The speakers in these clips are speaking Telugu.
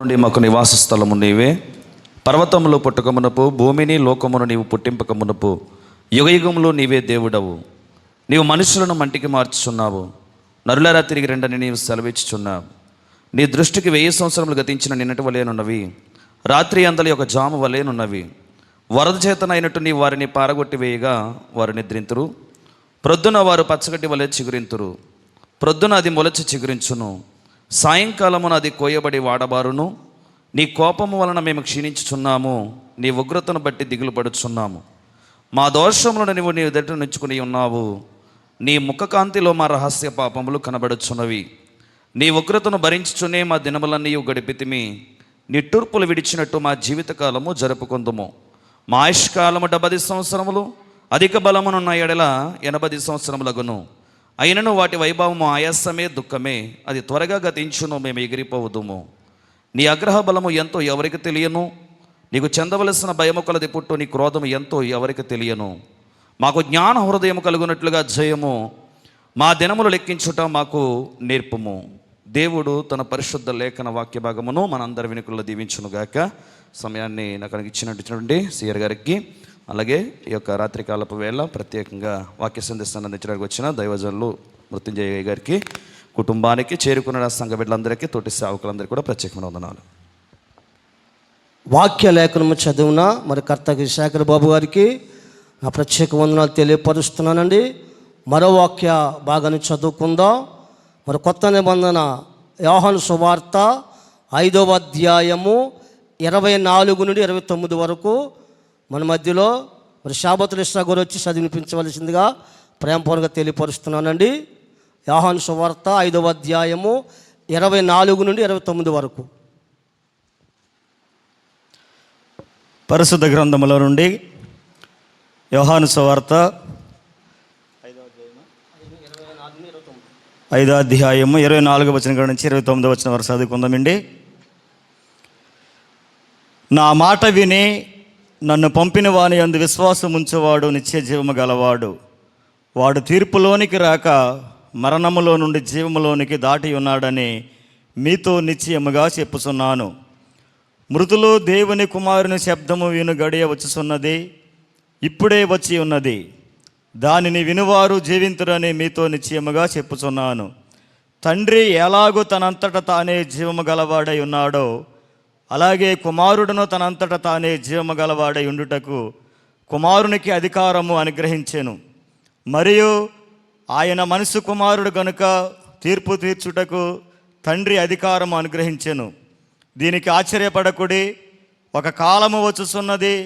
నుండి మాకు నివాస స్థలము నీవే. పర్వతములో పుట్టకమునపు భూమిని లోకమును నీవు పుట్టింపకమునపు యుగయుగములో నీవే దేవుడవు. నీవు మనుషులను మంటికి మార్చుచున్నావు, నరులారా తిరిగి రెండని నీవు సెలవిచ్చుచున్నావు. నీ దృష్టికి 1000 సంవత్సరములు గతించిన నిన్నటి వలెనున్నవి, రాత్రి అందలి ఒక జాము వలెనున్నవి. వరద చేతనైనట్టు నీ వారిని పారగొట్టి వేయగా వారు నిద్రింతురు. ప్రొద్దున వారు పచ్చగడ్డి వలె చిగురింతురు. ప్రొద్దున అది మొలచి చిగురించును, సాయంకాలమున అది కోయబడి వాడబారును. నీ కోపము వలన మేము క్షీణించుచున్నాము, నీ ఉగ్రతను బట్టి దిగులు పడుచున్నాము. మా దోషములను నీవు నీ ఎదుట నుంచుకుని ఉన్నావు. నీ ముఖకాంతిలో మా రహస్య పాపములు కనబడుచున్నవి. నీ ఉగ్రతను భరించుచునే మా దినములన్నీ గడిపితిమి. నిట్టూర్పులు విడిచినట్టు మా జీవితకాలము జరుపుకుందుము. మా ఆయుష్కాలము 70 సంవత్సరములు, అధిక బలమునున్న ఎడల 80 సంవత్సరములగును. అయినను వాటి వైభవము ఆయాసమే, దుఃఖమే. అది త్వరగా గతించును, మేము ఎగిరిపోవుదుము. నీ ఆగ్రహ బలము ఎంతో ఎవరికి తెలియను, నీకు చెందవలసిన భయము కలది పుట్టు నీ క్రోధము ఎంతో ఎవరికి తెలియను. మాకు జ్ఞాన హృదయము కలుగునట్లుగా జయము, మా దినములు లెక్కించుట మాకు నేర్పుము. దేవుడు తన పరిశుద్ధ లేఖన వాక్య భాగమును మనందరి వెనుకల్లో దీవించునుగాక. సమయాన్ని నాకు ఇచ్చినటువంటి సిఆర్ గారికి, అలాగే ఈ యొక్క రాత్రికాలపు వేళ ప్రత్యేకంగా వాక్య సందేశాన్ని అందించడానికి వచ్చిన దైవజనులు మృత్యుంజయ గారికి, కుటుంబానికి, చేరుకున్న సంఘ బిడ్డలందరికీ, తోటి సేవకులందరికీ కూడా ప్రత్యేకమైన వందనాలు. వాక్య లేఖనము చదివిన మరి కర్తకి శేఖర్ బాబు గారికి నా ప్రత్యేక వందనాలు తెలియపరుస్తున్నానండి. మరో వాక్య భాగాన్ని చదువుకుందాం. మరి కొత్త నిబంధన యోహాను సువార్త 5వ అధ్యాయము 24 నుండి 29 వరకు మన మధ్యలో మరి షాబతుల్ ఇస్రా గారు వచ్చి చదివినిపించవలసిందిగా ప్రేమపూర్వకంగా తెలియపరుస్తున్నానండి. యోహాను సువార్త 5వ అధ్యాయము 24 నుండి 29 వరకు. పరిశుద్ధ గ్రంథములో నుండి యోహాను సువార్త 5వ అధ్యాయము 24వ వచనం నుంచి 29వ వచనం వరకు చదువుకుందామండి. నా మాట విని నన్ను పంపిన వాని యందు విశ్వాసం ఉంచేవాడు నిత్య జీవము గలవాడు. వాడు తీర్పులోనికి రాక మరణములో నుండి జీవములోనికి దాటి ఉన్నాడని మీతో నిశ్చయముగా చెప్పుచున్నాను. మృతులు దేవుని కుమారుని శబ్దము విను గడియ వచ్చుచున్నది, ఇప్పుడే వచ్చి ఉన్నది. దానిని వినువారు జీవింతురని మీతో నిశ్చయముగా చెప్పుచున్నాను. తండ్రి ఎలాగూ తనంతట తానే జీవము గలవాడై ఉన్నాడో, అలాగే కుమారుడును తనంతట తానే జీవము గలవాడై ఉండుటకు కుమారునికి అధికారము అనుగ్రహించెను. మరియు ఆయన మనుష్య కుమారుడు గనుక తీర్పు తీర్చుటకు తండ్రి అధికారము అనుగ్రహించెను. దీనికి ఆశ్చర్యపడకుడి, ఒక కాలము వచ్చుచున్నది,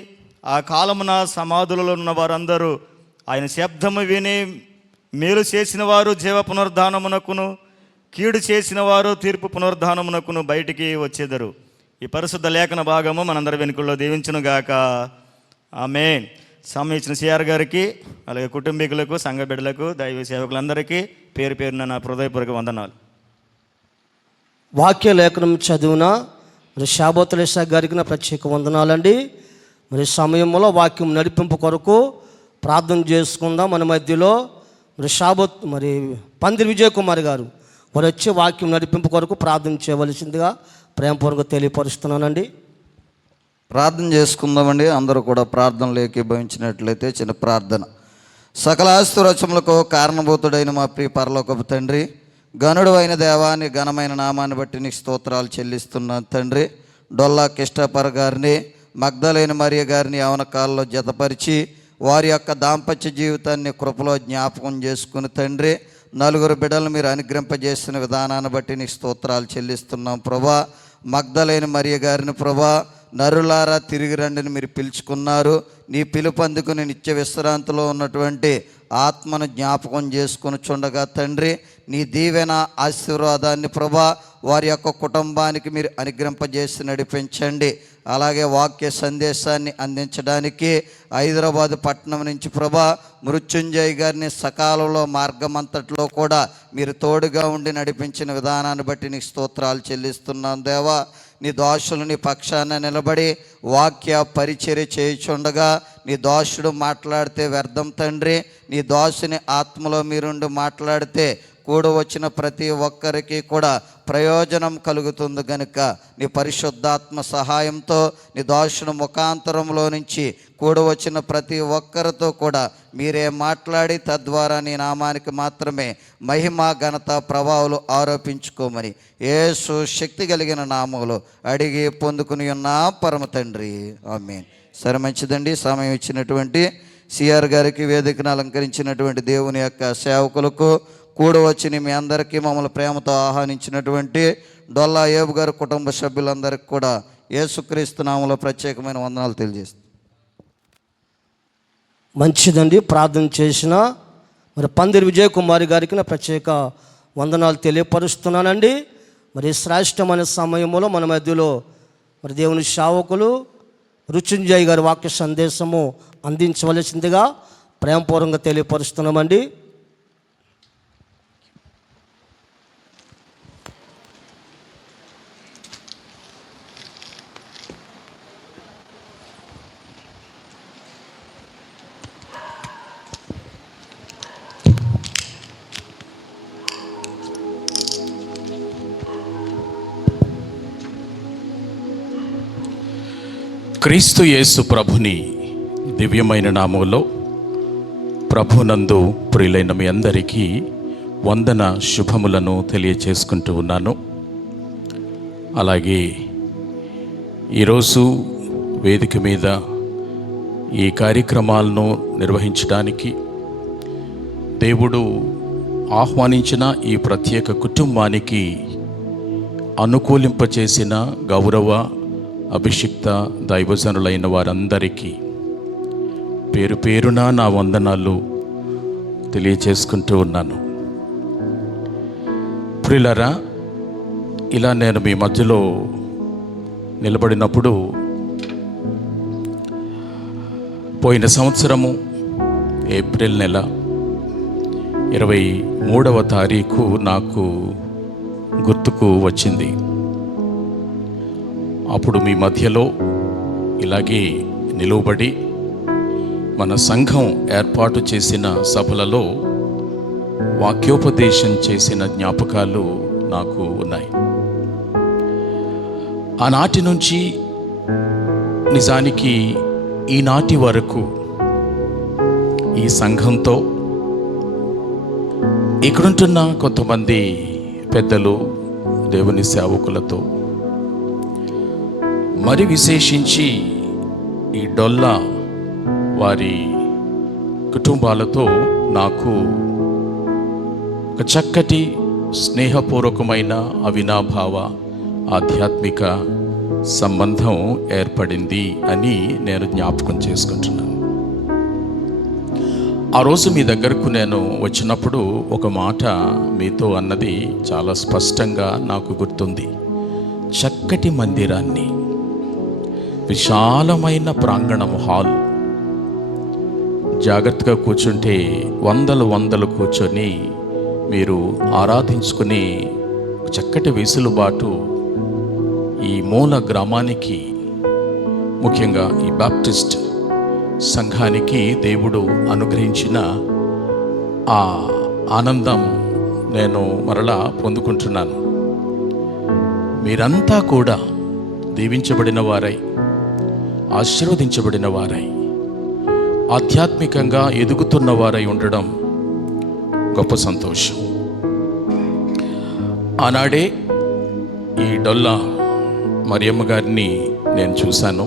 ఆ కాలమున సమాధులలో ఉన్న వారందరూ ఆయన శబ్దము విని మేలు చేసిన వారు జీవ పునరుద్ధానమునకును, కీడు చేసిన వారు తీర్పు పునరుద్ధానమునకును బయటికి వచ్చేదరు. ఈ పరిశుద్ధ లేఖన భాగము మనందరి వెనుకల్లో దీవించునుగాక. ఆమేన్. సమయం ఇచ్చిన సిఆర్ గారికి, అలాగే కుటుంబీకులకు, సంఘ బిడ్డలకు, దైవ సేవకులందరికీ పేరు పేరున నా హృదయపూర్వక వందనాలు. వాక్య లేఖనం చదివిన మరి షాబతుల్ ఇస్రా గారికి నా ప్రత్యేక వందనాలండి. మరి సమయంలో వాక్యం నడిపింపు కొరకు ప్రార్థన చేసుకుందాం. మన మధ్యలో మరి పందిరి విజయ్ కుమార్ గారు వారు వచ్చి వాక్యం నడిపింపు కొరకు ప్రార్థన చేయవలసిందిగా ప్రేమపూర్వకంగా తెలియపరుస్తున్నానండి. ప్రార్థన చేసుకుందామండి. అందరూ కూడా ప్రార్థనలు ఏకీభవించినట్లయితే చిన్న ప్రార్థన. సకల ఆస్తురచములకు కారణభూతుడైన మా ప్రియ పరలోకపు తండ్రి, గనుడు అయిన దేవాన్ని ఘనమైన నామాన్ని బట్టి నీకు స్తోత్రాలు చెల్లిస్తున్నాను తండ్రి. డొల్లా కిష్టపర్ గారిని, మగ్దలైన మరియ గారిని యవన కాలంలో జతపరిచి వారి యొక్క దాంపత్య జీవితాన్ని కృపలో జ్ఞాపకం చేసుకుని తండ్రి, 4 బిడ్డలను మీరు అనుగ్రహింపజేసిన విధానాన్ని బట్టి నీకు స్తోత్రాలు చెల్లిస్తున్నాం ప్రభా. మగ్దలైన మరియ గారిని ప్రభా, నరులారా తిరిగి రండిని మీరు పిలుచుకున్నారు. నీ పిలుపు అందుకుని నిత్య విశ్రాంతిలో ఉన్నటువంటి ఆత్మను జ్ఞాపకం చేసుకుని చుండగా తండ్రి, నీ దీవెన ఆశీర్వాదాన్ని ప్రభా వారి యొక్క కుటుంబానికి మీరు అనుగ్రహింపజేసి నడిపించండి. అలాగే వాక్య సందేశాన్ని అందించడానికి హైదరాబాద్ పట్టణం నుంచి ప్రభా మృత్యుంజయ్ గారిని సకాలంలో మార్గమంతట్లో కూడా మీరు తోడుగా ఉండి నడిపించిన విధానాన్ని బట్టి నీకు స్తోత్రాలు చెల్లిస్తున్నాను దేవా. నీ దోషులు నీ పక్షాన నిలబడి వాక్య పరిచర్య చేయుచుండగా నీ దోషుడు మాట్లాడితే వ్యర్థం తండ్రి. నీ దోషుని ఆత్మలో మీరుండి మాట్లాడితే కూడ వచ్చిన ప్రతి ఒక్కరికి కూడా ప్రయోజనం కలుగుతుంది కనుక నీ పరిశుద్ధాత్మ సహాయంతో నీ దాసుని ముఖాంతరంలో నుంచి కూడి వచ్చిన ప్రతి ఒక్కరితో కూడా మీరే మాట్లాడి తద్వారా నీ నామానికి మాత్రమే మహిమ ఘనత ప్రభావాలు ఆరోపించుకోమని యేసు శక్తి కలిగిన నామములో అడిగి పొందుకుని ఉన్న పరమ తండ్రి ఆమేన్. సరే, మంచిదండి. సమయం ఇచ్చినటువంటి సిఆర్ గారికి, వేదికను అలంకరించినటువంటి దేవుని యొక్క సేవకులకు, కూడి వచ్చిన మీ అందరికీ మమ్మల్ని ప్రేమతో ఆహ్వానించినటువంటి డొల్లా ఏబు గారి కుటుంబ సభ్యులందరికీ కూడా యేసుక్రీస్తు నామములో ప్రత్యేకమైన వందనాలు తెలియజేస్తాం. మంచిదండి. ప్రార్థన చేసిన మరి పందిరి విజయ్ కుమారి గారికి నా ప్రత్యేక వందనాలు తెలియపరుస్తున్నానండి. మరి శ్రేష్టమైన సమయంలో మన మధ్యలో మరి దేవుని సేవకులు రుచుంజయ్ గారి వాక్య సందేశము అందించవలసిందిగా ప్రేమపూర్వకంగా తెలియపరుస్తున్నామండి. క్రీస్తు యేసు ప్రభుని దివ్యమైన నామములో ప్రభునందు ప్రియులైన మీ అందరికీ వందన శుభములను తెలియచేసుకుంటూ ఉన్నాను. అలాగే ఈరోజు వేదిక మీద ఈ కార్యక్రమాలను నిర్వహించడానికి దేవుడు ఆహ్వానించిన ఈ ప్రత్యేక కుటుంబానికి అనుకూలింపచేసిన గౌరవ అభిషిక్త దైవజనులైన వారందరికీ పేరు పేరున నా వందనాలు తెలియచేసుకుంటూ ఉన్నాను. ప్రియులారా, ఇలా నేను మీ మధ్యలో నిలబడినప్పుడు పోయిన సంవత్సరము ఏప్రిల్ నెల 23వ తారీఖు నాకు గుర్తుకు వచ్చింది. అప్పుడు మీ మధ్యలో ఇలాగే నిలువబడి మన సంఘం ఏర్పాటు చేసిన సభలలో వాక్యోపదేశం చేసిన జ్ఞాపకాలు నాకు ఉన్నాయి. ఆనాటి నుంచి నిజానికి ఈనాటి వరకు ఈ సంఘంతో, ఇక్కడుంటున్న కొంతమంది పెద్దలు, దేవుని సేవకులతో, మరి విశేషించి ఈ డొల్లా వారి కుటుంబాలతో నాకు ఒక చక్కటి స్నేహపూర్వకమైన అవినాభావ ఆధ్యాత్మిక సంబంధం ఏర్పడింది అని నేను జ్ఞాపకం చేసుకుంటున్నాను. ఆ రోజు మీ దగ్గరకు నేను వచ్చినప్పుడు ఒక మాట మీతో అన్నది చాలా స్పష్టంగా నాకు గుర్తుంది. చక్కటి మందిరాన్ని, విశాలమైన ప్రాంగణము, హాల్, జాగ్రత్తగా కూర్చుంటే వందలు కూర్చొని మీరు ఆరాధించుకుని చక్కటి వెసులుబాటు ఈ మూల గ్రామానికి, ముఖ్యంగా ఈ బాప్టిస్ట్ సంఘానికి దేవుడు అనుగ్రహించిన ఆ ఆనందం నేను మరలా పొందుకుంటున్నాను. మీరంతా కూడా దీవించబడిన వారై, ఆశీర్వదించబడిన వారై, ఆధ్యాత్మికంగా ఎదుగుతున్న వారై ఉండడం గొప్ప సంతోషం. ఆనాడే ఈ డొల్లా మరియమ్మ గారిని నేను చూశాను,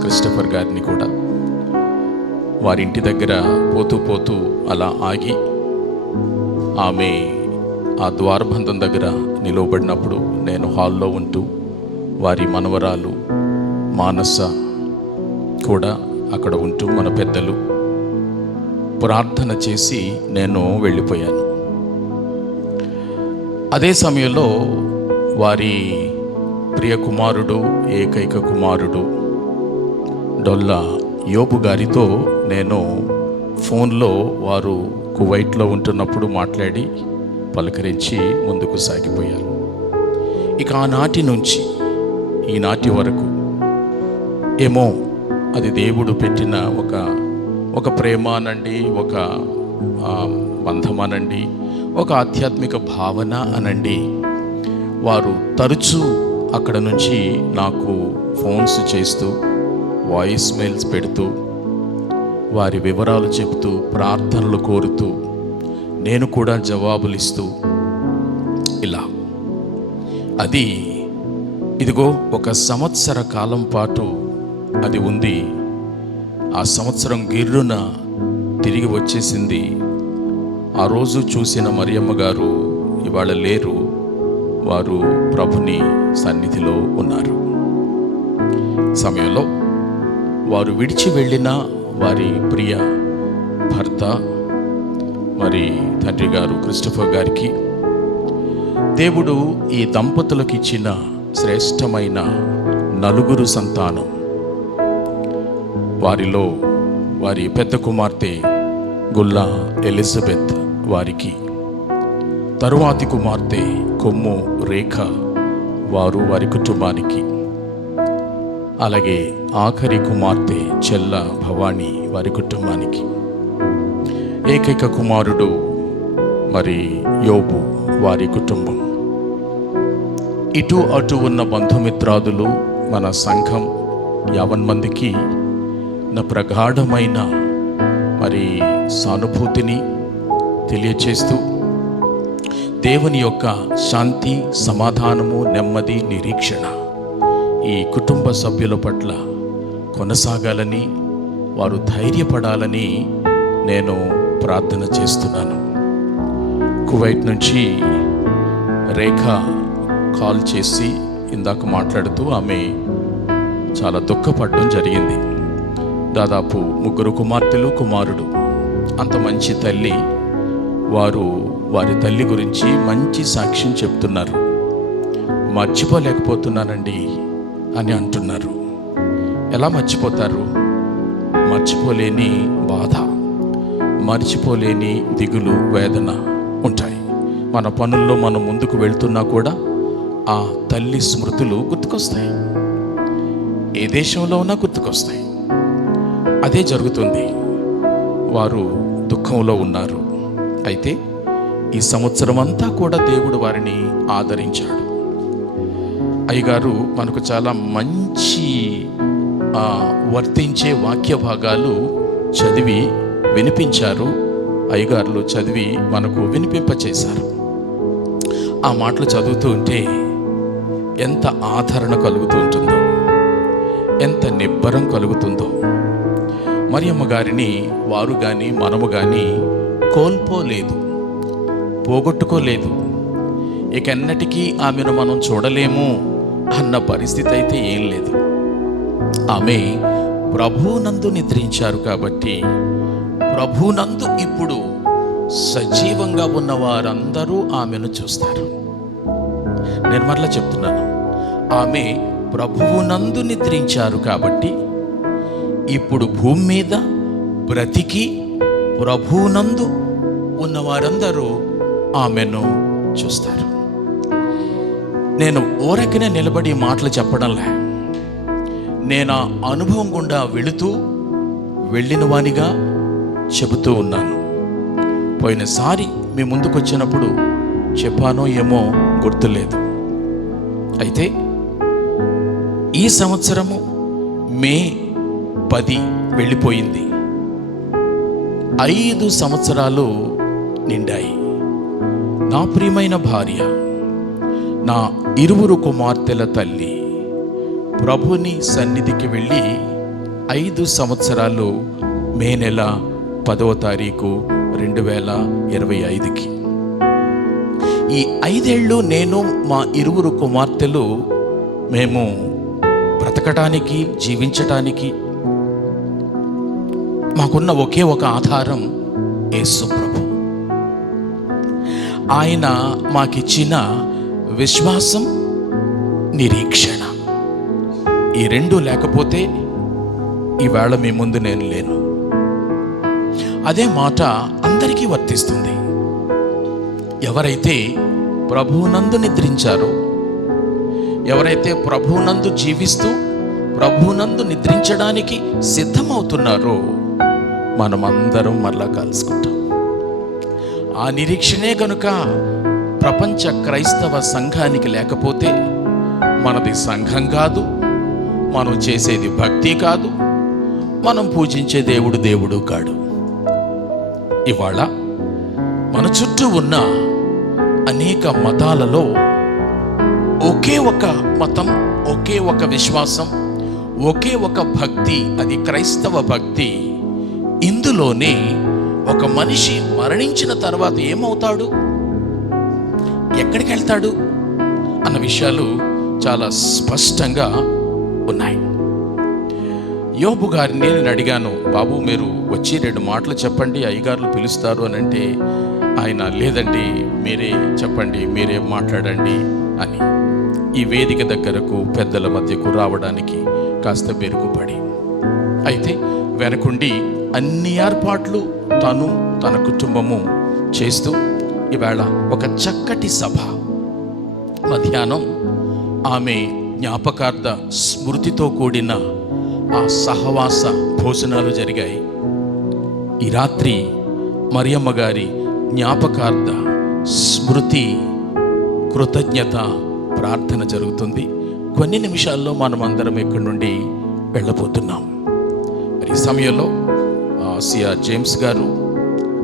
క్రిస్టఫర్ గారిని కూడా. వారింటి దగ్గర పోతూ అలా ఆగి ఆమె ఆ ద్వారబంధం దగ్గర నిలవబడినప్పుడు నేను హాల్లో ఉంటూ వారి మనవరాలు మానస కూడా అక్కడ ఉంటూ మన పెద్దలు ప్రార్థన చేసి నేను వెళ్ళిపోయాను. అదే సమయంలో వారి ప్రియ కుమారుడు, ఏకైక కుమారుడు డొల్లా యోబు గారితో నేను ఫోన్లో వారు కువైట్లో ఉంటున్నప్పుడు మాట్లాడి పలకరించి ముందుకు సాగిపోయారు. ఇక ఆనాటి నుంచి ఈనాటి వరకు ఏమో అది దేవుడు పెట్టిన ఒక ప్రేమ అనండి, ఒక బంధం అనండి, ఒక ఆధ్యాత్మిక భావన అనండి, వారు తరచూ అక్కడ నుంచి నాకు ఫోన్స్ చేస్తూ, వాయిస్ మెయిల్స్ పెడుతూ, వారి వివరాలు చెబుతూ, ప్రార్థనలు కోరుతూ, నేను కూడా జవాబులు ఇస్తూ, ఇలా అది ఇదిగో 1 సంవత్సర కాలం పాటు అది ఉంది. ఆ సంవత్సరం గిర్రున తిరిగి వచ్చేసింది. ఆ రోజు చూసిన మరియమ్మ గారు ఇవాళ లేరు. వారు ప్రభుని సన్నిధిలో ఉన్నారు. సమయంలో వారు విడిచి వెళ్ళిన వారి ప్రియ భర్త, మరి తండ్రి గారు క్రిస్టోఫర్ గారికి దేవుడు ఈ దంపతులకు ఇచ్చిన శ్రేష్టమైన 4 సంతానం. వారిలో వారి పెద్ద కుమార్తె గుల్లా ఎలిజబెత్ వారికి, తరువాతి కుమార్తె కొమ్ము రేఖ వారు వారి కుటుంబానికి, అలాగే ఆఖరి కుమార్తె చెల్ల భవానీ వారి కుటుంబానికి, ఏకైక కుమారుడు మరి యోబు వారి కుటుంబం, ఇటు అటు ఉన్న బంధుమిత్రాదులు, మన సంఘం 50 మందికి నా ప్రగాఢమైన మరి సానుభూతిని తెలియచేస్తూ, దేవుని యొక్క శాంతి, సమాధానము, నెమ్మది, నిరీక్షణ ఈ కుటుంబ సభ్యుల పట్ల కొనసాగాలని, వారు ధైర్యపడాలని నేను ప్రార్థన చేస్తున్నాను. కువైట్ నుంచి రేఖ కాల్ చేసి ఇందాక మాట్లాడుతూ ఆమె చాలా దుఃఖపడడం జరిగింది. దాదాపు 3 కుమార్తెలు, కుమారుడు, అంత మంచి తల్లి. వారు వారి తల్లి గురించి మంచి సాక్ష్యం చెప్తున్నారు. మర్చిపోలేకపోతున్నానండి అని అంటున్నారు. ఎలా మర్చిపోతారు? మర్చిపోలేని బాధ, మర్చిపోలేని దిగులు, వేదన ఉంటాయి. మన పనుల్లో మనం ముందుకు వెళ్తున్నా కూడా ఆ తల్లి స్మృతులు గుర్తుకొస్తాయి. ఏ దేశంలో ఉన్నా గుర్తుకొస్తాయి. అదే జరుగుతుంది. వారు దుఃఖంలో ఉన్నారు. అయితే ఈ సంవత్సరం అంతా కూడా దేవుడు వారిని ఆదరించాడు. అయ్యగారు మనకు చాలా మంచి వర్తించే వాక్య భాగాలు చదివి వినిపించారు. అయ్యగారులు చదివి మనకు వినిపింపచేశారు. ఆ మాటలు చదువుతూ ఉంటే ఎంత ఆదరణ కలుగుతూ ఉంటుందో, ఎంత నిబ్బరం కలుగుతుందో. మరియమ్మ గారిని వారు కానీ మనము కానీ కోల్పోలేదు, పోగొట్టుకోలేదు. ఇకెన్నటికీ ఆమెను మనం చూడలేము అన్న పరిస్థితి అయితే ఏం లేదు. ఆమె ప్రభువునందు నిద్రించారు కాబట్టి, ప్రభువునందు ఇప్పుడు సజీవంగా ఉన్న వారందరూ ఆమెను చూస్తారు. నేను మరలా చెప్తున్నాను, ఆమె ప్రభువునందు నిద్రించారు కాబట్టి ఇప్పుడు భూమి మీద బ్రతికి ప్రభువునందు ఉన్న వారందరూ ఆమెను చూస్తారు. నేను ఊరకినే నిలబడి మాటలు చెప్పడంలే, నేను అనుభవం గుండా వెళ్ళిన వానిగా చెబుతూ ఉన్నాను. పోయినసారి మీ ముందుకు వచ్చినప్పుడు చెప్పానో ఏమో గుర్తులేదు. అయితే ఈ సంవత్సరము మే 10 వెళ్ళిపోయింది. 5 సంవత్సరాలు నిండాయి. నా ప్రియమైన భార్య, నా 2 కుమార్తెల తల్లి ప్రభుని సన్నిధికి వెళ్ళి 5 సంవత్సరాలు మే నెల 10వ తారీఖు 2025కి. ఈ 5 ఏళ్ళు నేను, మా 2 కుమార్తెలు మేము బ్రతకటానికి, జీవించటానికి మాకున్న ఒకే ఒక ఆధారం యేసు ప్రభు. ఆయన మాకిచ్చిన విశ్వాసం, నిరీక్షణ, ఈ 2 లేకపోతే ఈవేళ మీ ముందు నేను లేను. అదే మాట అందరికీ వర్తిస్తుంది. ఎవరైతే ప్రభువునందు నిద్రించారో, ఎవరైతే ప్రభువునందు జీవిస్తూ ప్రభువునందు నిద్రించడానికి సిద్ధమవుతున్నారో, మనమందరం మరలా కలుసుకుంటాం. ఆ నిరీక్షణే గనుక ప్రపంచ క్రైస్తవ సంఘానికి లేకపోతే మనది సంఘం కాదు, మనం చేసేది భక్తి కాదు, మనం పూజించే దేవుడు దేవుడు కాడు. ఇవాళ మన చుట్టూ ఉన్న అనేక మతాలలో ఒకే ఒక మతం, ఒకే ఒక విశ్వాసం, ఒకే ఒక భక్తి, అది క్రైస్తవ భక్తి. ఇందులోనే ఒక మనిషి మరణించిన తర్వాత ఏమవుతాడు, ఎక్కడికి వెళ్తాడు అన్న విషయాలు చాలా స్పష్టంగా ఉన్నాయి. యోబు గారిని నేను అడిగాను, బాబు మీరు వచ్చి 2 మాటలు చెప్పండి, అయ్యగారులు పిలుస్తారు అని అంటే ఆయన లేదండి మీరే చెప్పండి, మీరే మాట్లాడండి అని ఈ వేదిక దగ్గరకు పెద్దల మధ్యకు రావడానికి కాస్త బెరుగుపడి, అయితే వెనకుండి అన్ని ఏర్పాట్లు తను తన కుటుంబము చేస్తూ ఈవేళ ఒక చక్కటి సభ, మధ్యాహ్నం ఆమె జ్ఞాపకార్థ స్మృతితో కూడిన ఆ సహవాస భోజనాలు జరిగాయి. ఈ రాత్రి మరియమ్మ గారి జ్ఞాపకార్థ స్మృతి కృతజ్ఞత ప్రార్థన జరుగుతుంది. కొన్ని నిమిషాల్లో మనం అందరం ఇక్కడి నుండి వెళ్ళబోతున్నాం. మరి ఈ సమయంలో సిఆర్ జేమ్స్ గారు,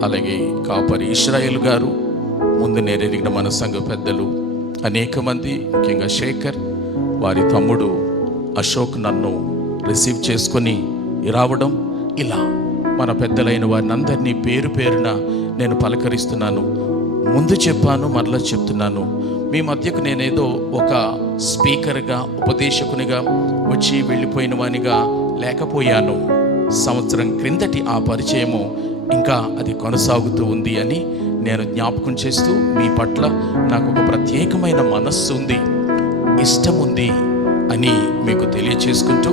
అలాగే కాపరి ఇశ్రాయేల్ గారు, ముందు నేరెదిగిన మన సంఘ పెద్దలు అనేక మంది, ముఖ్యంగా శేఖర్ వారి తమ్ముడు అశోక్ నన్ను రిసీవ్ చేసుకొని రావడం, ఇలా మన పెద్దలైన వారిని అందరినీ పేరు పేరున నేను పలకరిస్తున్నాను. ముందు చెప్పాను, మరలా చెప్తున్నాను, మీ మధ్యకు నేనేదో ఒక స్పీకర్గా, ఉపదేశకునిగా వచ్చి వెళ్ళిపోయిన వానిగా లేకపోయాను. సంవత్సరం క్రిందటి ఆ పరిచయము ఇంకా అది కొనసాగుతూ ఉంది అని నేను జ్ఞాపకం చేస్తూ, మీ పట్ల నాకు ఒక ప్రత్యేకమైన మనస్సు ఉంది, ఇష్టం ఉంది అని మీకు తెలియచేసుకుంటూ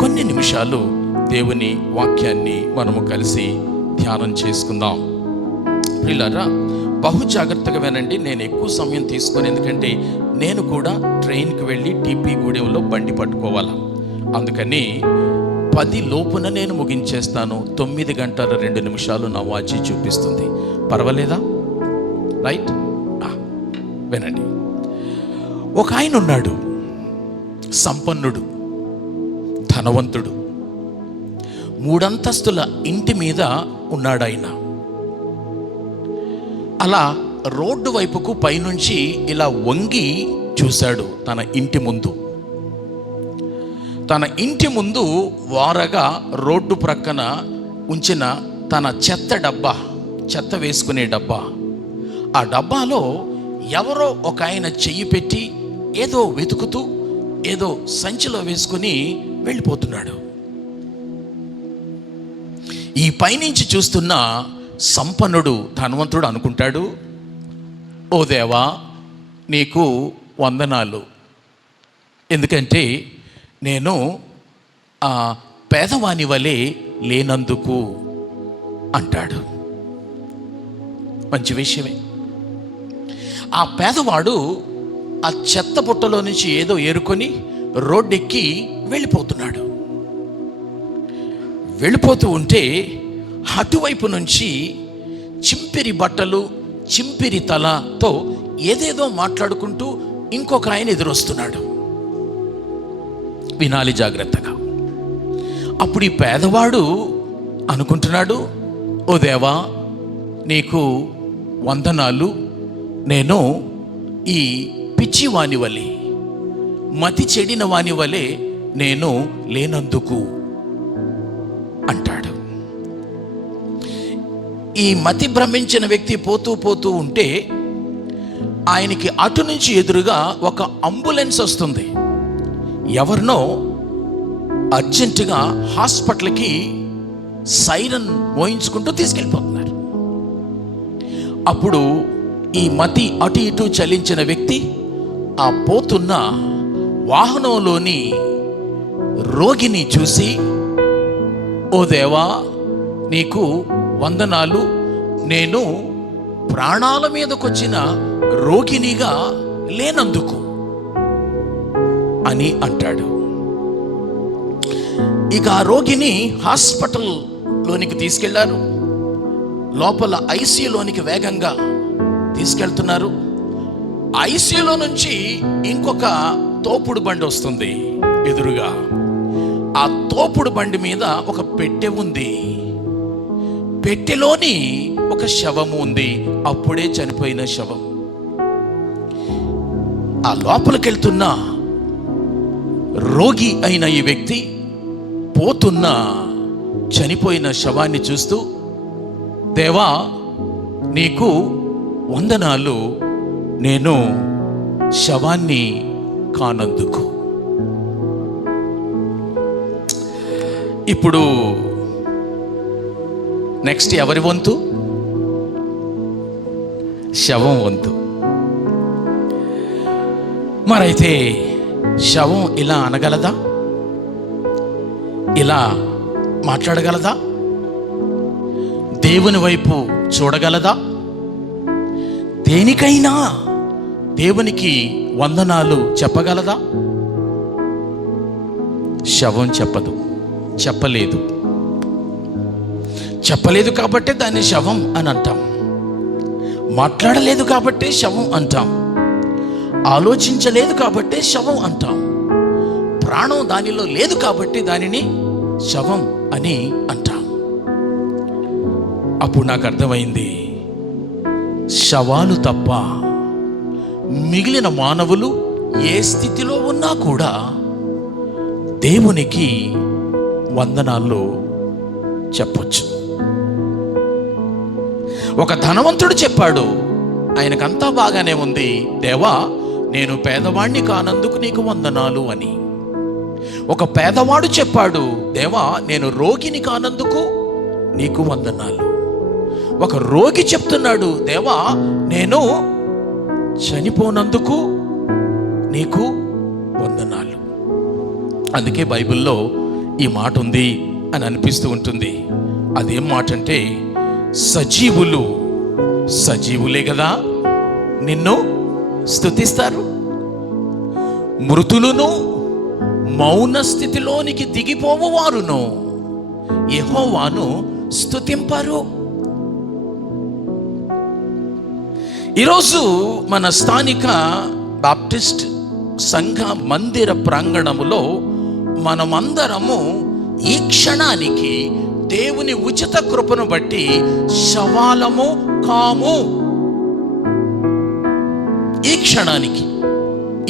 కొన్ని నిమిషాలు దేవుని వాక్యాన్ని మనము కలిసి ధ్యానం చేసుకుందాం. పిల్లరా, బహు జాగ్రత్తగా వినండి. నేను ఎక్కువ సమయం తీసుకొని, ఎందుకంటే నేను కూడా ట్రైన్కి వెళ్ళి టీపీ గూడెంలో బండి పట్టుకోవాలి. అందుకని 10 లోపున నేను ముగించేస్తాను. 9 గంటల 2 నిమిషాలు నా వాచి చూపిస్తుంది. పర్వాలేదా? రైట్? వినండి. ఒక ఆయన ఉన్నాడు, సంపన్నుడు, ధనవంతుడు, 3 అంతస్తుల ఇంటి మీద ఉన్నాడు ఆయన. అలా రోడ్డు వైపుకు పైనుంచి ఇలా వంగి చూశాడు. తన ఇంటి ముందు వారగా రోడ్డు ప్రక్కన ఉంచిన తన చెత్త వేసుకునే డబ్బా, ఆ డబ్బాలో ఎవరో ఒక ఆయన చెయ్యి పెట్టి ఏదో వెతుకుతూ ఏదో సంచిలో వేసుకుని వెళ్ళిపోతున్నాడు. ఈ పైనుంచి చూస్తున్న సంపన్నుడు, ధనవంతుడు అనుకుంటాడు, ఓ దేవా నీకు వందనాలు, ఎందుకంటే నేను ఆ పేదవాని వలె లేనందుకు అంటాడు. మంచి విషయమే. ఆ పేదవాడు ఆ చెత్త బుట్టలో నుంచి ఏదో ఏరుకొని రోడ్డెక్కి వెళ్ళిపోతున్నాడు. వెళ్ళిపోతూ ఉంటే అటువైపు నుంచి చింపిరి బట్టలు, చింపిరి తలతో ఏదేదో మాట్లాడుకుంటూ ఇంకొక ఆయన ఎదురొస్తున్నాడు. వినాలి జాగ్రత్తగా. అప్పుడు ఈ పేదవాడు అనుకుంటున్నాడు, ఓ దేవా నీకు వందనాలు, నేను ఈ పిచ్చివాని వలె, మతి చెడిన వాని వలె నేను లేనందుకు అంటాడు. ఈ మతి భ్రమించిన వ్యక్తి పోతూ ఉంటే ఆయనకి అటు నుంచి ఎదురుగా ఒక అంబులెన్స్ వస్తుంది. ఎవరినో అర్జెంటుగా హాస్పిటల్కి సైరన్ మోయించుకుంటూ తీసుకెళ్ళిపోతున్నారు. అప్పుడు ఈ మతి అటు ఇటు చలించిన వ్యక్తి ఆ పోతున్న వాహనంలోని రోగిని చూసి, ఓ దేవా నీకు వందనాలు, నేను ప్రాణాల మీదకొచ్చిన రోగినిగా లేనందుకు అని అంటాడు. ఇక ఆ రోగిని హాస్పిటల్లోనికి తీసుకెళ్లారు. లోపల ఐసీయూలోనికి వేగంగా తీసుకెళ్తున్నారు. ఐసీయూలో నుంచి ఇంకొక తోపుడు బండి వస్తుంది ఎదురుగా. ఆ తోపుడు బండి మీద ఒక పెట్టె ఉంది. పెట్టెలోని ఒక శవము ఉంది, అప్పుడే చనిపోయిన శవం. ఆ లోపలికెళ్తున్న రోగి అయిన ఈ వ్యక్తి పోతున్న చనిపోయిన శవాన్ని చూస్తూ, దేవా నీకు వందనాలు, నేను శవాన్ని కానందుకు. ఇప్పుడు నెక్స్ట్ ఎవరి వంతు? శవం వంతు. మరైతే శవం ఇలా అనగలదా? ఇలా మాట్లాడగలదా? దేవుని వైపు చూడగలదా? దేనికైనా దేవునికి వందనాలు చెప్పగలదా? శవం చెప్పదు, చెప్పలేదు కాబట్టి దాన్ని శవం అని అంటాం. మాట్లాడలేదు కాబట్టి శవం అంటాం. ఆలోచించలేదు కాబట్టి శవం అంటాం. ప్రాణం దానిలో లేదు కాబట్టి దానిని శవం అని అంటాం. అప్పుడు నాకు అర్థమైంది, శవాలు తప్ప మిగిలిన మానవులు ఏ స్థితిలో ఉన్నా కూడా దేవునికి వందనాలు చెప్పొచ్చు. ఒక ధనవంతుడు చెప్పాడు, ఆయనకంతా బాగానే ఉంది, దేవా నేను పేదవాణ్ణి కానందుకు నీకు వందనాలు అని. ఒక పేదవాడు చెప్పాడు, దేవా నేను రోగిని కానందుకు నీకు వందనాలు. ఒక రోగి చెప్తున్నాడు, దేవా నేను చనిపోనందుకు నీకు వందనాలు. అందుకే బైబిల్లో ఈ మాట ఉంది అని అనిపిస్తూ ఉంటుంది. అదేం మాట అంటే, సజీవులే కదా నిన్ను స్తుతిస్తారు, మృతులను మౌన స్థితిలోనికి దిగిపోవు వారును యెహోవాను స్తుతింపరు. ఈరోజు మన స్థానిక బాప్టిస్ట్ సంఘ మందిర ప్రాంగణములో మనమందరము ఈ క్షణానికి దేవుని ఉచిత కృపను బట్టి శవాలము కాము. ఈ క్షణానికి,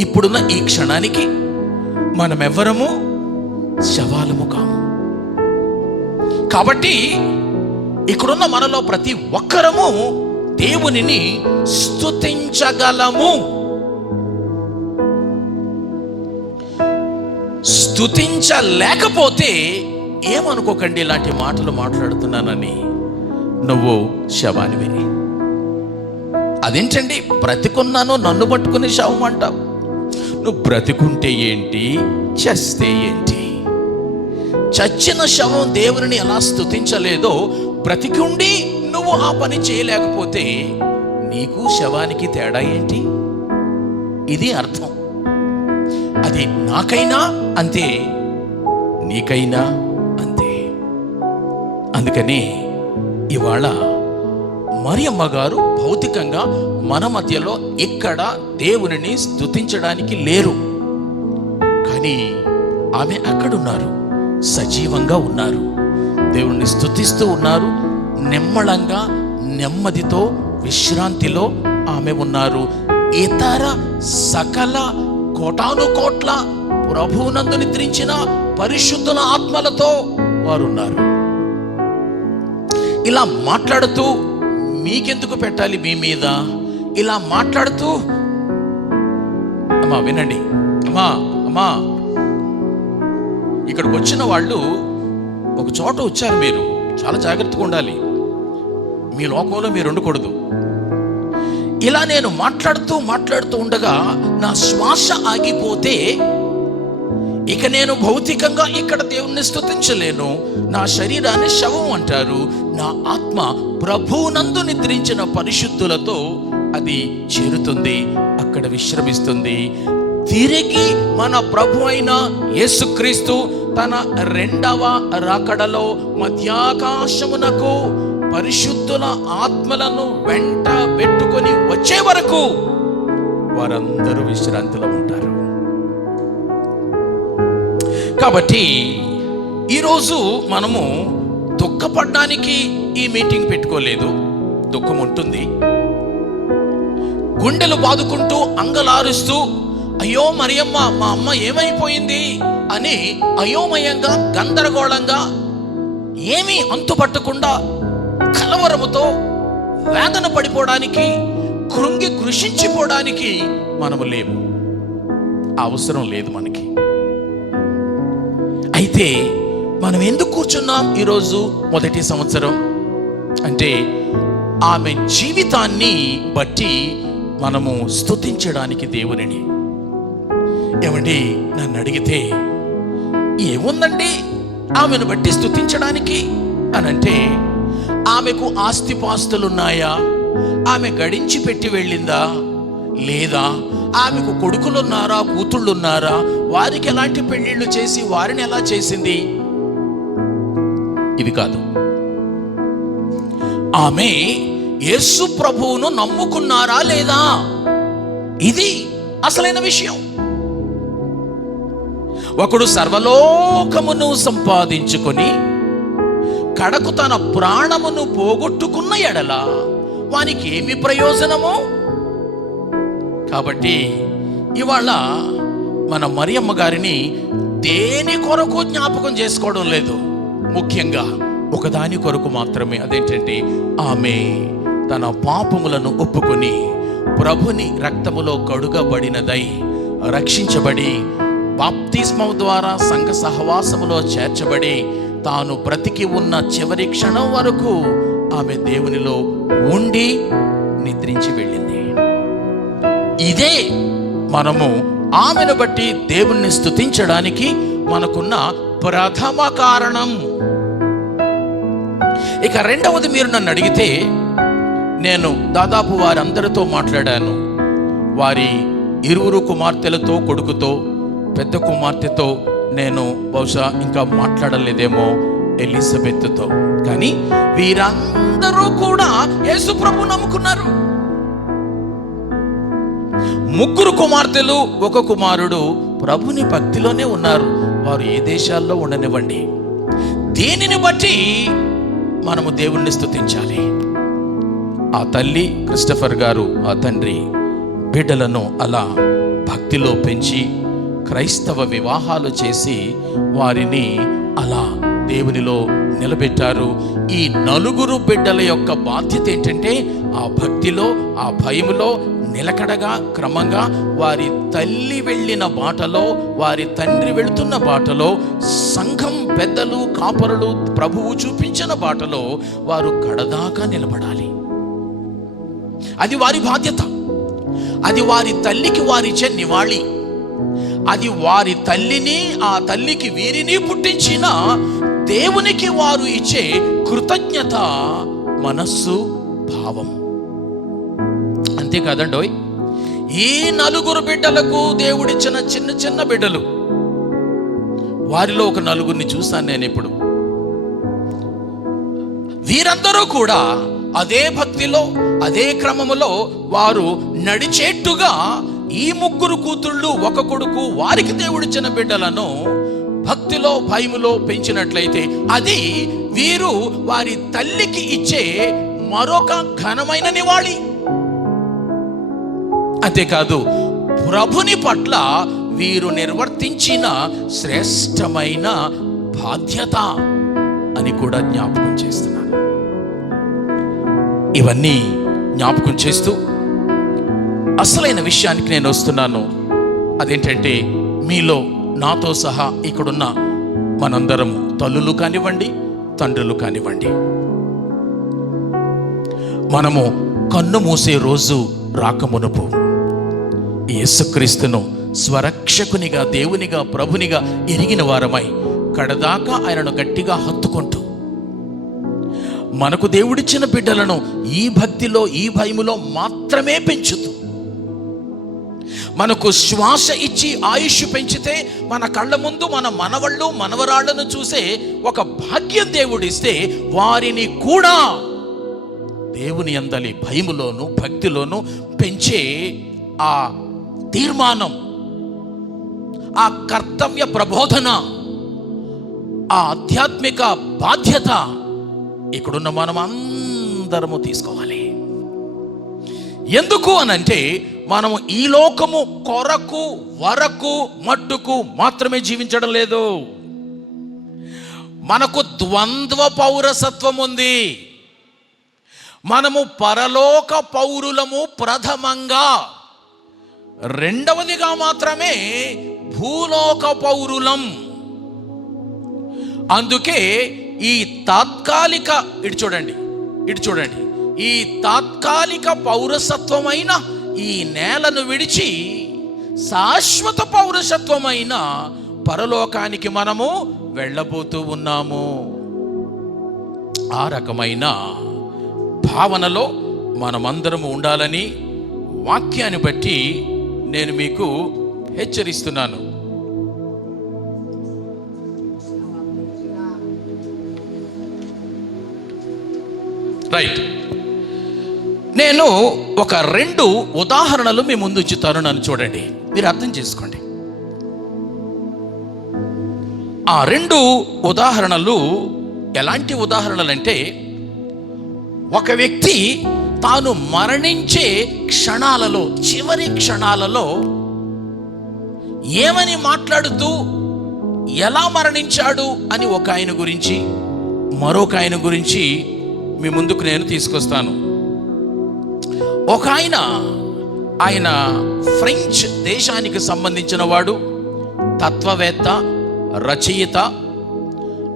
ఇప్పుడున్న ఈ క్షణానికి మనమెవ్వరము శవాలము కాము. కాబట్టి ఇక్కడున్న మనలో ప్రతి ఒక్కరము దేవునిని స్తుతించగలము. స్తుతించలేకపోతే ఏమనుకోకండి, ఇలాంటి మాటలు మాట్లాడుతున్నానని. నువ్వు శవానివే. అదేంటండి, బ్రతికున్నాను నన్ను పట్టుకుని శవం అంటావు? నువ్వు బ్రతికుంటే ఏంటి, చస్తే ఏంటి? చచ్చిన శవం దేవుని ఎలా స్తుతించలేదో, బ్రతికుండి నువ్వు ఆ పని చేయలేకపోతే నీకు శవానికి తేడా ఏంటి? ఇది అర్థం. అది నాకైనా అంతే, నీకైనా అంతే. అందుకని ఇవాళ మరియమ్మ గారు భౌతికంగా మన మధ్యలో ఇక్కడ దేవునిని స్తుతించడానికి లేరు, కానీ ఆమె అక్కడున్నారు, సజీవంగా ఉన్నారు, దేవుణ్ణి స్తుతిస్తూ ఉన్నారు. నిమ్మళంగా, నెమ్మదితో, విశ్రాంతిలో ఆమె ఉన్నారు. ఇతర సకల కోటాను కోట్ల ప్రభువునందు నిద్రించిన పరిశుద్ధుల ఆత్మలతో వారున్నారు. ఇలా మాట్లాడుతూ, మీకెందుకు పెట్టాలి మీ మీద, ఇలా మాట్లాడుతూ, అమ్మా వినండి, అమ్మా ఇక్కడికి వచ్చిన వాళ్ళు ఒక చోట వచ్చారు, మీరు చాలా జాగ్రత్తగా ఉండాలి, మీ లోకంలో మీరు ఉండకూడదు. ఇలా నేను మాట్లాడుతూ ఉండగా నా శ్వాస ఆగిపోతే ఇక నేను భౌతికంగా ఇక్కడ దేవుణ్ణి స్తుతించలేను. నా శరీరాన్ని శవం అంటారు, నా ఆత్మ ప్రభువునందు నిద్రించిన పరిశుద్ధులతో అది చేరుతుంది, అక్కడ విశ్రమిస్తుంది. తిరిగి మన ప్రభు అయిన యేసుక్రీస్తు తన రెండవ రాకడలో మధ్యాకాశమునకు పరిశుద్ధుల ఆత్మలను వెంట పెట్టుకొని వచ్చే వరకు వారందరూ విశ్రాంతిలో ఉంటారు. కాబట్టి ఈరోజు మనము దుఃఖపడడానికి ఈ మీటింగ్ పెట్టుకోలేదు. దుఃఖం ఉంటుంది, గుండెలు బాదుకుంటూ అంగలారుస్తూ అయ్యో మరియమ్మ మా అమ్మ ఏమైపోయింది అని అయోమయంగా గందరగోళంగా ఏమీ అంతుపట్టకుండా కలవరముతో వేదన పడిపోవడానికి, కృంగి కృషించిపోవడానికి మనము లేము. అవసరం లేదు మనకి. అయితే మనం ఎందుకు కూర్చున్నాం ఈరోజు మొదటి సంవత్సరం అంటే ఆమె జీవితాన్ని బట్టి మనము స్తుతించడానికి దేవునిని. ఏమండి, నన్ను అడిగితే ఏముందండి ఆమెను బట్టి స్తుతించడానికి అనంటే, ఆమెకు ఆస్తిపాస్తులున్నాయా, ఆమె గడించి పెట్టి వెళ్ళిందా, లేదా ఆమెకు కొడుకులున్నారా, కూతుళ్ళున్నారా, వారికి ఎలాంటి పెళ్లిళ్ళు చేసి వారిని ఎలా చేసింది, ఇవి కాదు. ఆమె యేసు ప్రభువును నమ్ముకున్నారా లేదా, ఇది అసలైన విషయం. ఒకడు సర్వలోకమును సంపాదించుకొని కడకు తన ప్రాణమును పోగొట్టుకున్న ఎడల వానికి ఏమి ప్రయోజనము? కాబట్టి ఇవాళ మన మరియమ్మ గారిని దేని కొరకు జ్ఞాపకం చేసుకోవడం లేదు, ముఖ్యంగా ఒకదాని కొరకు మాత్రమే. అదేంటంటే ఆమె తన పాపములను ఒప్పుకొని ప్రభుని రక్తములో కడుగబడినదై రక్షించబడి బాప్తిస్మం ద్వారా సంఘ సహవాసములో చేర్చబడి తాను బ్రతికి ఉన్న చివరి క్షణం వరకు ఆమె దేవునిలో ఉండి నిద్రించి వెళ్ళింది. ఇదే మనము ఆమెను బట్టి దేవుణ్ణి స్తుతించడానికి మనకున్న ప్రథమ కారణం. ఇక రెండవది, మీరు నన్ను అడిగితే నేను దాదాపు వారందరితో మాట్లాడాను. వారి ఇరువురు కుమార్తెలతో, కొడుకుతో, పెద్ద కుమార్తెతో నేను బహుశా ఇంకా మాట్లాడలేదేమో, ఎలిజబెత్తో. కానీ వీరందరూ కూడా యేసు ప్రభు నమ్ముకున్నారు. ముగ్గురు కుమార్తెలు, ఒక కుమారుడు ప్రభుని భక్తిలోనే ఉన్నారు. వారు ఏ దేశాల్లో ఉండనివ్వండి, దీనిని బట్టి మనము దేవుణ్ణి స్తుతించాలి. ఆ తల్లి క్రిస్టఫర్ గారు, ఆ తండ్రి బిడ్డలను అలా భక్తిలో పెంచి క్రైస్తవ వివాహాలు చేసి వారిని అలా దేవునిలో నిలబెట్టారు. ఈ నలుగురు బిడ్డల యొక్క బాధ్యత ఏంటంటే ఆ భక్తిలో, ఆ భయములో నిలకడగా క్రమంగా వారి తల్లి వెళ్ళిన బాటలో, వారి తండ్రి వెళుతున్న బాటలో, సంఘం పెద్దలు కాపరులు ప్రభువు చూపించిన బాటలో వారు కడదాకా నిలబడాలి. అది వారి బాధ్యత. అది వారి తల్లికి వారిచ్చే నివాళి. అది వారి తల్లిని, ఆ తల్లికి వీరిని పుట్టించిన దేవునికి వారు ఇచ్చే కృతజ్ఞత మనస్సు, భావం. అంతేకాదండోయ్, ఈ నలుగురు బిడ్డలకు దేవుడిచ్చిన చిన్న చిన్న బిడ్డలు, వారిలో ఒక నలుగురిని చూశాను నేను ఇప్పుడు. వీరందరూ కూడా అదే భక్తిలో, అదే క్రమములో వారు నడిచేట్టుగా ఈ ముగ్గురు కూతుళ్ళు, ఒక కొడుకు, వారికి దేవుడిచ్చిన బిడ్డలను భక్తిలో, భయములో పెంచినట్లయితే అది వీరు వారి తల్లికి ఇచ్చే మరొక ఘనమైన నివాళి. అంతేకాదు, ప్రభుని పట్ల వీరు నిర్వర్తించిన శ్రేష్టమైన బాధ్యత అని కూడా జ్ఞాపకం చేస్తున్నాను. ఇవన్నీ జ్ఞాపకం చేస్తూ అసలైన విషయానికి నేను వస్తున్నాను. అదేంటంటే, మీలో నాతో సహా ఇక్కడున్న మనందరము తల్లులు కానివ్వండి, తండ్రులు కానివ్వండి, మనము కన్ను మూసే రోజు రాకమునుపు యేసుక్రీస్తును స్వరక్షకునిగా, దేవునిగా, ప్రభునిగా ఎరిగిన వారమై కడదాకా ఆయనను గట్టిగా హత్తుకుంటూ మనకు దేవుడిచ్చిన బిడ్డలను ఈ భక్తిలో, ఈ భయములో మాత్రమే పెంచుతూ, మనకు శ్వాస ఇచ్చి ఆయుష్ పెంచితే మన కళ్ళ ముందు మన మనవళ్ళు, మనవరాళ్లను చూసే ఒక భాగ్యం దేవుడిస్తే వారిని కూడా దేవుని యందలి భయములోను, భక్తిలోను పెంచే ఆ తీర్మానం, ఆ కర్తవ్య ప్రబోధన, ఆ ఆధ్యాత్మిక బాధ్యత ఇక్కడున్న మనం అందరము తీసుకోవాలి. ఎందుకు అనంటే మనము ఈ లోకము కొరకు వరకు మట్టుకు మాత్రమే జీవించడం లేదు. మనకు ద్వంద్వ పౌరసత్వం ఉంది. మనము పరలోక పౌరులము ప్రథమంగా, రెండవదిగా మాత్రమే భూలోక పౌరులం. అందుకే ఈ తాత్కాలిక ఇటు చూడండి ఈ తాత్కాలిక పౌరసత్వమైన ఈ నేలను విడిచి శాశ్వత పౌరసత్వమైన పరలోకానికి మనము వెళ్ళబోతూ ఉన్నాము. ఆ రకమైన భావనలో మనమందరము ఉండాలని వాక్యాన్ని బట్టి నేను మీకు హెచ్చరిస్తున్నాను. రైట్, నేను ఒక 2 ఉదాహరణలు మీ ముందు ఉంచుతాను. నన్ను చూడండి, మీరు అర్థం చేసుకోండి. ఆ 2 ఉదాహరణలు ఎలాంటి ఉదాహరణలు అంటే, ఒక వ్యక్తి తాను మరణించే క్షణాలలో, చివరి క్షణాలలో ఏమని మాట్లాడుతూ ఎలా మరణించాడు అని ఒక ఆయన గురించి, మరొక ఆయన గురించి మీ ముందుకు నేను తీసుకొస్తాను. ఒక ఆయన ఫ్రెంచ్ దేశానికి సంబంధించిన వాడు, తత్వవేత్త, రచయిత.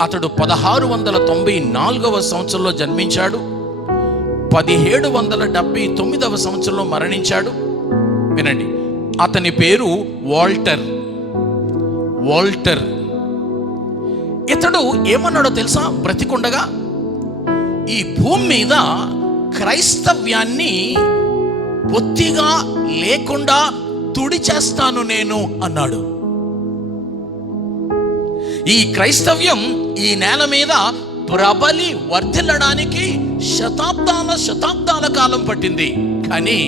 అతడు 1694వ సంవత్సరంలో జన్మించాడు. 1779వ సంవత్సరంలో మరణించాడు. వినండి, అతని పేరు వాల్టర్. ఇతడు ఏమన్నాడో తెలుసా? బ్రతికుండగా ఈ భూమి మీద క్రైస్తవ్యాన్ని బొత్తిగా లేకుండా తుడిచేస్తాను నేను అన్నాడు. ఈ క్రైస్తవ్యం ఈ నేల మీద ప్రబలి వర్ధిల్లడానికి శతాబ్దాల కాలం పట్టింది. కానీ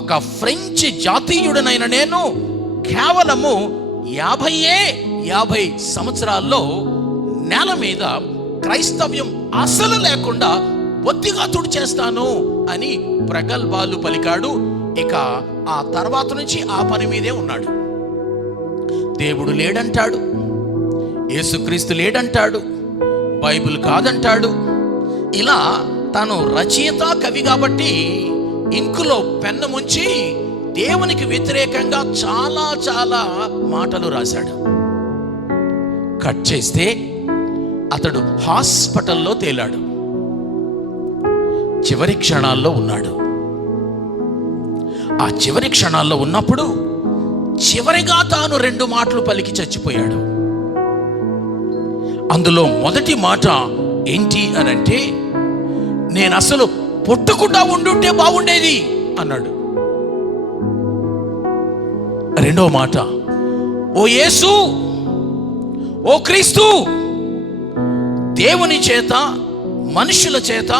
ఒక ఫ్రెంచ్ జాతీయుడనైన నేను కేవలము 50 సంవత్సరాల్లో నేల మీద క్రైస్తవ్యం అసలు లేకుండా బొత్తిగా తుడిచేస్తాను అని ప్రగల్భాలు పలికాడు. ఇక ఆ తర్వాత నుంచి ఆ పని మీదే ఉన్నాడు. దేవుడు లేడంటాడు, యేసుక్రీస్తు లేడంటాడు, బైబిల్ కాదంటాడు. ఇలా తాను రచయిత, కవి కాబట్టి ఇంకులో పెన్ను ముంచి దేవునికి వ్యతిరేకంగా చాలా మాటలు రాశాడు. కట్ చేస్తే అతడు హాస్పిటల్లో తేలాడు. చివరి క్షణాల్లో ఉన్నాడు. ఆ చివరి క్షణాల్లో ఉన్నప్పుడు చివరిగా తాను 2 మాటలు పలికి చచ్చిపోయాడు. అందులో మొదటి మాట ఏంటి అనంటే, నేను అసలు పుట్టకుండా ఉండుంటే బాగుండేది అన్నాడు. రెండో మాట, ఓ యేసు, ఓ క్రీస్తు, దేవుని చేత మనుషుల చేత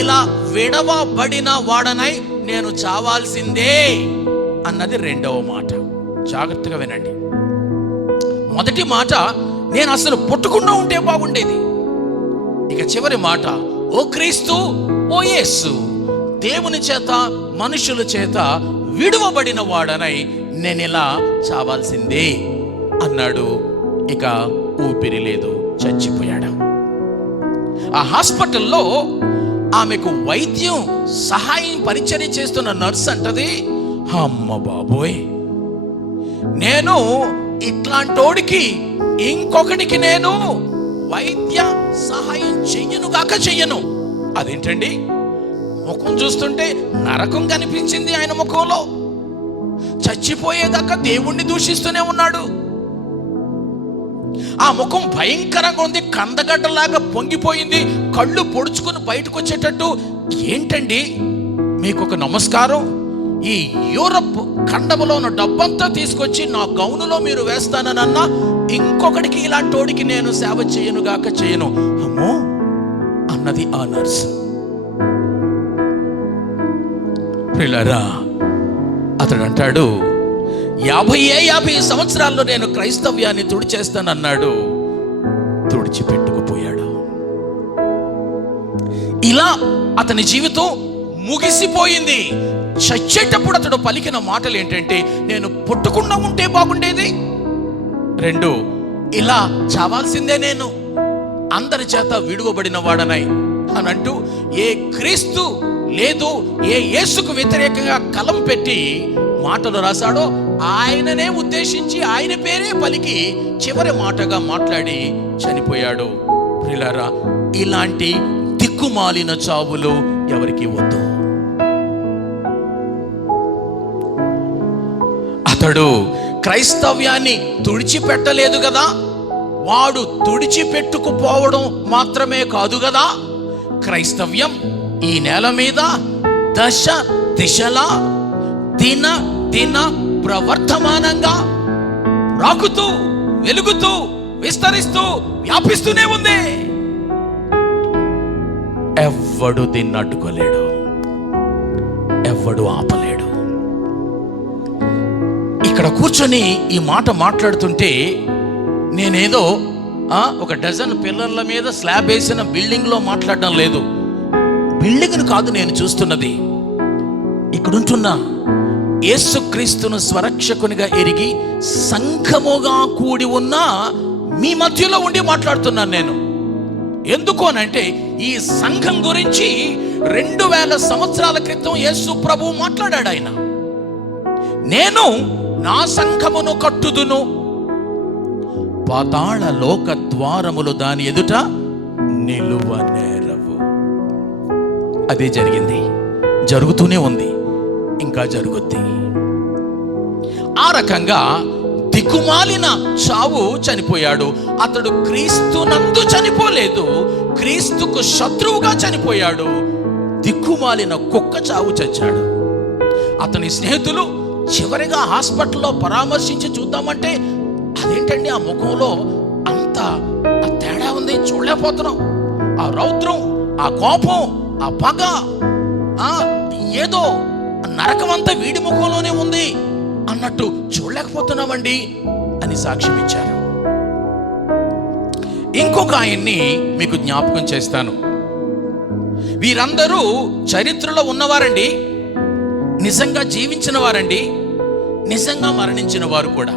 ఇలా విడవబడిన వాడనై నేను చావాల్సిందే అన్నది రెండవ మాట. జాగ్రత్తగా వినండి. మొదటి మాట, నేను అసలు పుట్టకుండా ఉంటే బాగుండేది. ఇక చివరి మాట, ఓ క్రీస్తు, ఓ యేసు, దేవుని చేత మనుషుల చేత విడువబడిన వాడనై నేను ఇలా చావాల్సిందే అన్నాడు. ఇక ఊపిరి లేదు, చచ్చిపోయాడు. ఆ హాస్పిటల్లో ఆమెకు వైద్యం సహాయం పరిచర్య చేస్తున్న నర్స్ అంటది, అమ్మ బాబోయ్, నేను ఇట్లాంటోడికి ఇంకొకటికి నేను వైద్య సహాయం చెయ్యను. అదేంటండి, ముఖం చూస్తుంటే నరకం కనిపించింది ఆయన ముఖంలో. చచ్చిపోయేదాకా దేవుణ్ణి దూషిస్తూనే ఉన్నాడు. ఆ ముఖం భయంకరంగా ఉంది, కందగడ్డలాగా పొంగిపోయింది, కళ్ళు పొడుచుకుని బయటకు వచ్చేటట్టు. ఏంటండి, మీకు ఒక నమస్కారం, ఈ యూరప్ ఖండములో ఉన్న డబ్బంతా తీసుకొచ్చి నా గౌనులో మీరు వేస్తానన్నా ఇంకొకటికి ఇలాంటోడికి నేను సేవ చేయను. అమ్మో అన్నది ఆ నర్స్. ప్రియులారా, అతడు అంటాడు, 50 సంవత్సరాల్లో నేను క్రైస్తవ్యాన్ని తుడిచేస్తానన్నాడు. తుడిచిపెట్టుకుపోయాడు. ఇలా అతని జీవితం ముగిసిపోయింది. చచ్చేటప్పుడు అతడు పలికిన మాటలు ఏంటంటే, నేను పుట్టకుండా ఉంటే బాగుండేది. 2, ఇలా చావాల్సిందే నేను, అందరి చేత విడువబడిన వాడనై అని అంటూ ఏ క్రీస్తు లేదు, ఏ యేసుకు వ్యతిరేకంగా కలం పెట్టి మాటలు రాశాడో ఆయననే ఉద్దేశించి ఆయన పేరే పలికి చివరి మాటగా మాట్లాడి చనిపోయాడు. ప్రియులారా, ఇలాంటి దిక్కుమాలిన చావులు ఎవరికి వద్దు. అతడు క్రైస్తవ్యాన్ని తుడిచిపెట్టలేదు కదా, వాడు తుడిచిపెట్టుకుపోవడం మాత్రమే కాదు కదా, క్రైస్తవ్యం ఈ నేల మీద దశ దిశలా దిన దిన ప్రవర్తమానంగా రాకుతూ వెలుగుతూ విస్తరిస్తూ వ్యాపిస్తూనే ఉంది. ఎవ్వడు దీన్ని అడ్డుకోలేడు, ఎవ్వడు ఆపలేడు. ఇక్కడ కూర్చొని ఈ మాట మాట్లాడుతుంటే నేనేదో ఒక డజన్ పిల్లర్ల మీద స్లాబ్ వేసిన బిల్డింగ్లో మాట్లాడడం లేదు. బిల్డింగ్ను కాదు నేను చూస్తున్నది, ఇక్కడుంటున్న యేసుక్రీస్తును స్వరక్షకునిగా ఎరిగి సంఘముగా కూడి ఉన్న మీ మధ్యలో ఉండి మాట్లాడుతున్నాను నేను. ఎందుకు అనంటే ఈ సంఘం గురించి 2000 సంవత్సరాల క్రితం యేసు ప్రభువు మాట్లాడాడు. ఆయన, నేను నా సంఘమును కట్టుదును, పాతాళ లోక ద్వారములు దాని ఎదుట నిలువనేరవు. అదే జరిగింది, జరుగుతూనే ఉంది, ఇంకా జరుగుద్ది. ఆ రకంగా దిక్కుమాలిన చావు చనిపోయాడు. అతడు క్రీస్తునందు చనిపోలేదు, క్రీస్తుకు శత్రువుగా చనిపోయాడు. దిక్కుమాలిన కుక్క చావు చచ్చాడు. అతని స్నేహితులు చివరిగా హాస్పిటల్లో పరామర్శించి చూద్దామంటే, అదేంటండి ఆ ముఖంలో అంత తేడా ఉంది, చూడలేకపోతున్నాం. ఆ రౌద్రం, ఆ కోపం, ఆ పగ, ఏదో నరకం అంతా వీడి ముఖంలోనే ఉంది అన్నట్టు చూడలేకపోతున్నామండి అని సాక్ష్యం ఇచ్చారు. ఇంకొక ఆయన్ని మీకు జ్ఞాపకం చేస్తాను. వీరందరూ చరిత్రలో ఉన్నవారండి, నిజంగా జీవించిన వారండి, నిజంగా మరణించిన వారు కూడా.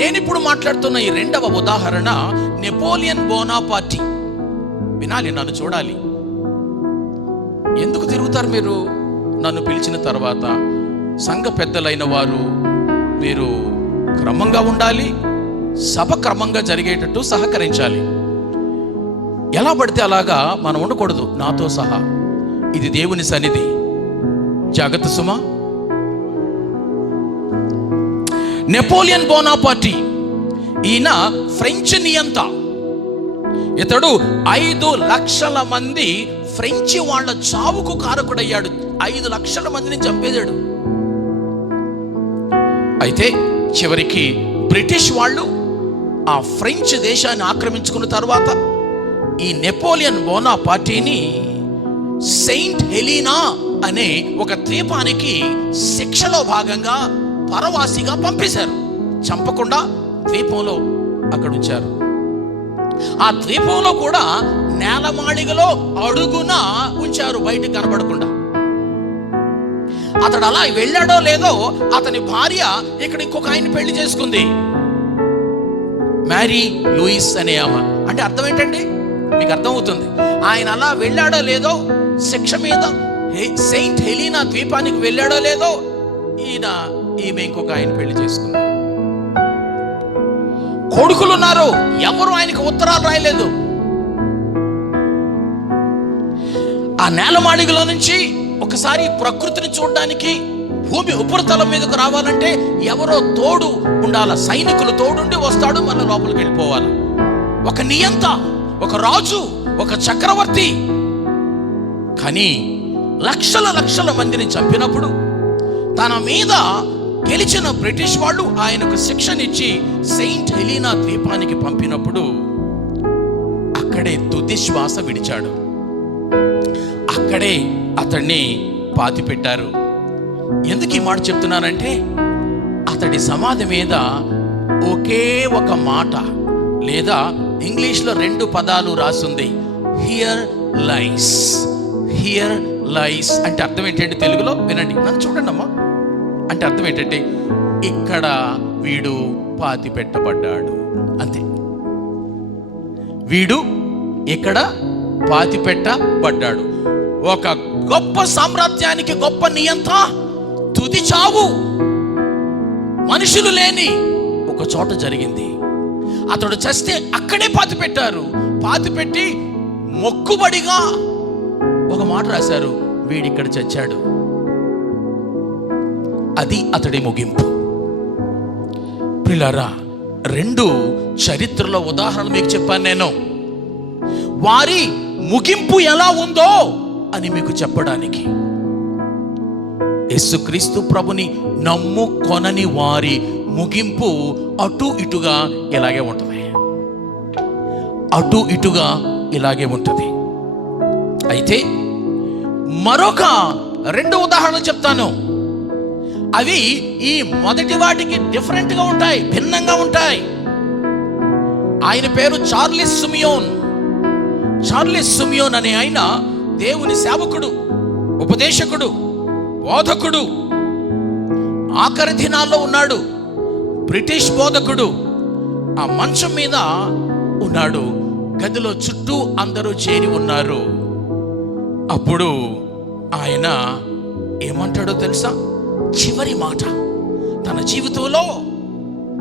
నేను ఇప్పుడు మాట్లాడుతున్న ఈ 2వ ఉదాహరణ నెపోలియన్ బోనాపార్టీ. వినాలి, నన్ను చూడాలి. ఎందుకు తిరుగుతారు మీరు? నన్ను పిలిచిన తర్వాత సంఘ పెద్దలైన వారు మీరు క్రమంగా ఉండాలి, సభ క్రమంగా జరిగేటట్టు సహకరించాలి. ఎలా పడితే అలాగా మనం ఉండకూడదు, నాతో సహా. ఇది దేవుని సన్నిధి, జాగ్రత్త సుమా. నెపోలియన్ బోనాపార్టీ, ఈయన ఫ్రెంచ్ నియంత. ఇతడు 5 లక్షల మంది ఫ్రెంచి వాళ్ళ చావుకు కారకుడయ్యాడు. 5 లక్షల మందిని చంపేశాడు. అయితే చివరికి బ్రిటిష్ వాళ్ళు ఆ ఫ్రెంచ్ దేశాన్ని ఆక్రమించుకున్న తర్వాత ఈ నెపోలియన్ బోనాపార్టీని సెయింట్ హెలీనా అనే ఒక ద్వీపానికి శిక్షలో భాగంగా పరవాసిగా పంపేశారు. చంపకుండా ద్వీపంలో అక్కడ ఉంచారు. ఆ ద్వీపంలో కూడా నేలమాళిగలో అడుగున ఉంచారు, బయటకు కనబడకుండా. అతడు అలా వెళ్ళాడో లేదో అతని భార్య ఇక్కడ ఇంకొక ఆయన పెళ్లి చేసుకుంది, మ్యారీ లూయిస్ అనే ఆమె. అంటే అర్థం ఏంటండి? మీకు అర్థమవుతుంది. ఆయన అలా వెళ్ళాడో లేదో, శిక్ష మీద సెయింట్ హెలీనా ద్వీపానికి వెళ్ళాడో లేదో, ఈమె ఇంకొక ఆయన పెళ్లి చేసుకుంది. కొడుకులు ఉన్నారు, ఎవరు ఆయనకు ఉత్తరాలు రాయలేదు. ఆ నేలమాళిగలో నుంచి ఒకసారి ప్రకృతిని చూడడానికి భూమి ఉపరితలం మీదకు రావాలంటే ఎవరో తోడు ఉండాల, సైనికులు తోడుండి వస్తాడు, మళ్ళీ లోపలికి వెళ్ళిపోవాలి. ఒక నియంత, ఒక రాజు, ఒక చక్రవర్తి. కానీ లక్షల మందిని చంపినప్పుడు తన మీద గెలిచిన బ్రిటిష్ వాళ్ళు ఆయనకు శిక్షనిచ్చి సెయింట్ హెలీనా ద్వీపానికి పంపినప్పుడు అక్కడే తుది శ్వాస విడిచాడు. అక్కడే అతన్ని పాతిపెట్టారు. ఎందుకు ఈ మాట చెప్తున్నానంటే, అతడి సమాధి మీద ఒకే ఒక మాట, లేదా ఇంగ్లీష్లో 2 పదాలు రాసుంది, హియర్ లైస్. హియర్ లైస్ అంటే అర్థం ఏంటంటే, తెలుగులో వినండి, నన్ను చూడండి అమ్మా. అంటే అర్థం ఏంటంటే, ఇక్కడ వీడు పాతి పెట్టబడ్డాడు, అంతే. వీడు ఇక్కడ పాతి పెట్టబడ్డాడు. ఒక గొప్ప సామ్రాజ్యానికి గొప్ప నియంత తుది చావు మనుషులు లేని ఒక చోట జరిగింది. అతడు చస్తే అక్కడే పాతి పెట్టారు. పాతి పెట్టి మొక్కుబడిగా ఒక మాట రాశారు, వీడిక్కడ చచ్చాడు. అది అతడి ముగింపు. ప్రియులారా, 2 చరిత్రలో ఉదాహరణలు మీకు చెప్పాను నేను, వారి ముగింపు ఎలా ఉందో అని మీకు చెప్పడానికి. యేసుక్రీస్తు ప్రభుని నమ్ముకొనని వారి ముగింపు అటు ఇటుగా ఇలాగే ఉంటుంది. అటు ఇటుగా ఇలాగే ఉంటుంది. అయితే మరొక 2 ఉదాహరణలు చెప్తాను. అవి ఈ మొదటి వాటికి డిఫరెంట్గా ఉంటాయి, భిన్నంగా ఉంటాయి. ఆయన పేరు చార్లెస్ సిమియోన్. చార్లెస్ సిమియోన్ అనే ఆయన దేవుని సేవకుడు, ఉపదేశకుడు, బోధకుడు. ఆఖరి దినాల్లో ఉన్నాడు. బ్రిటిష్ బోధకుడు. ఆ మంచం మీద ఉన్నాడు. గదిలో చుట్టూ అందరూ చేరి ఉన్నారు. అప్పుడు ఆయన ఏమంటాడో తెలుసా? చివరి మాట, తన జీవితంలో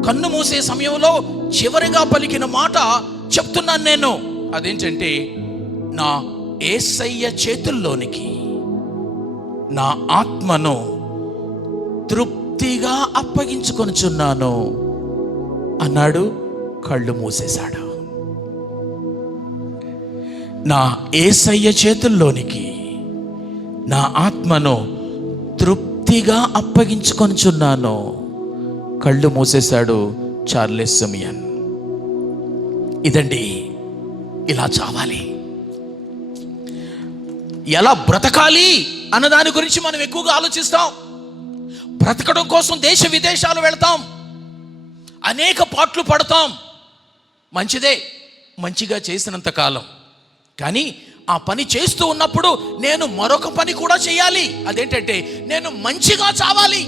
కన్ను మూసే సమయంలో చివరిగా పలికిన మాట చెప్తున్నాను నేను. అదేంటంటే, నా యేసయ్య చేతుల్లోనికి నా ఆత్మను తృప్తిగా అప్పగించుకొనుచున్నాను అన్నాడు. కళ్ళు మూసేశాడు. నా యేసయ్య చేతుల్లోనికి నా ఆత్మను తృప్తిగా అప్పగించుకొనుచున్నాను. కళ్ళు మూసేశాడు చార్లెస్ సిమియన్. ఇదండి, ఇలా చావాలి. ఎలా బ్రతకాలి అన్న దాని గురించి మనం ఎక్కువగా ఆలోచిస్తాం. బ్రతకడం కోసం దేశ విదేశాలు వెళ్తాం, అనేక పాట్లు పడతాం. మంచిదే, మంచిగా చేసినంత కాలం. కానీ ఆ పని చేస్తూ ఉన్నప్పుడు నేను మరొక పని కూడా చేయాలి. అదేంటంటే, నేను మంచిగా చావాలి.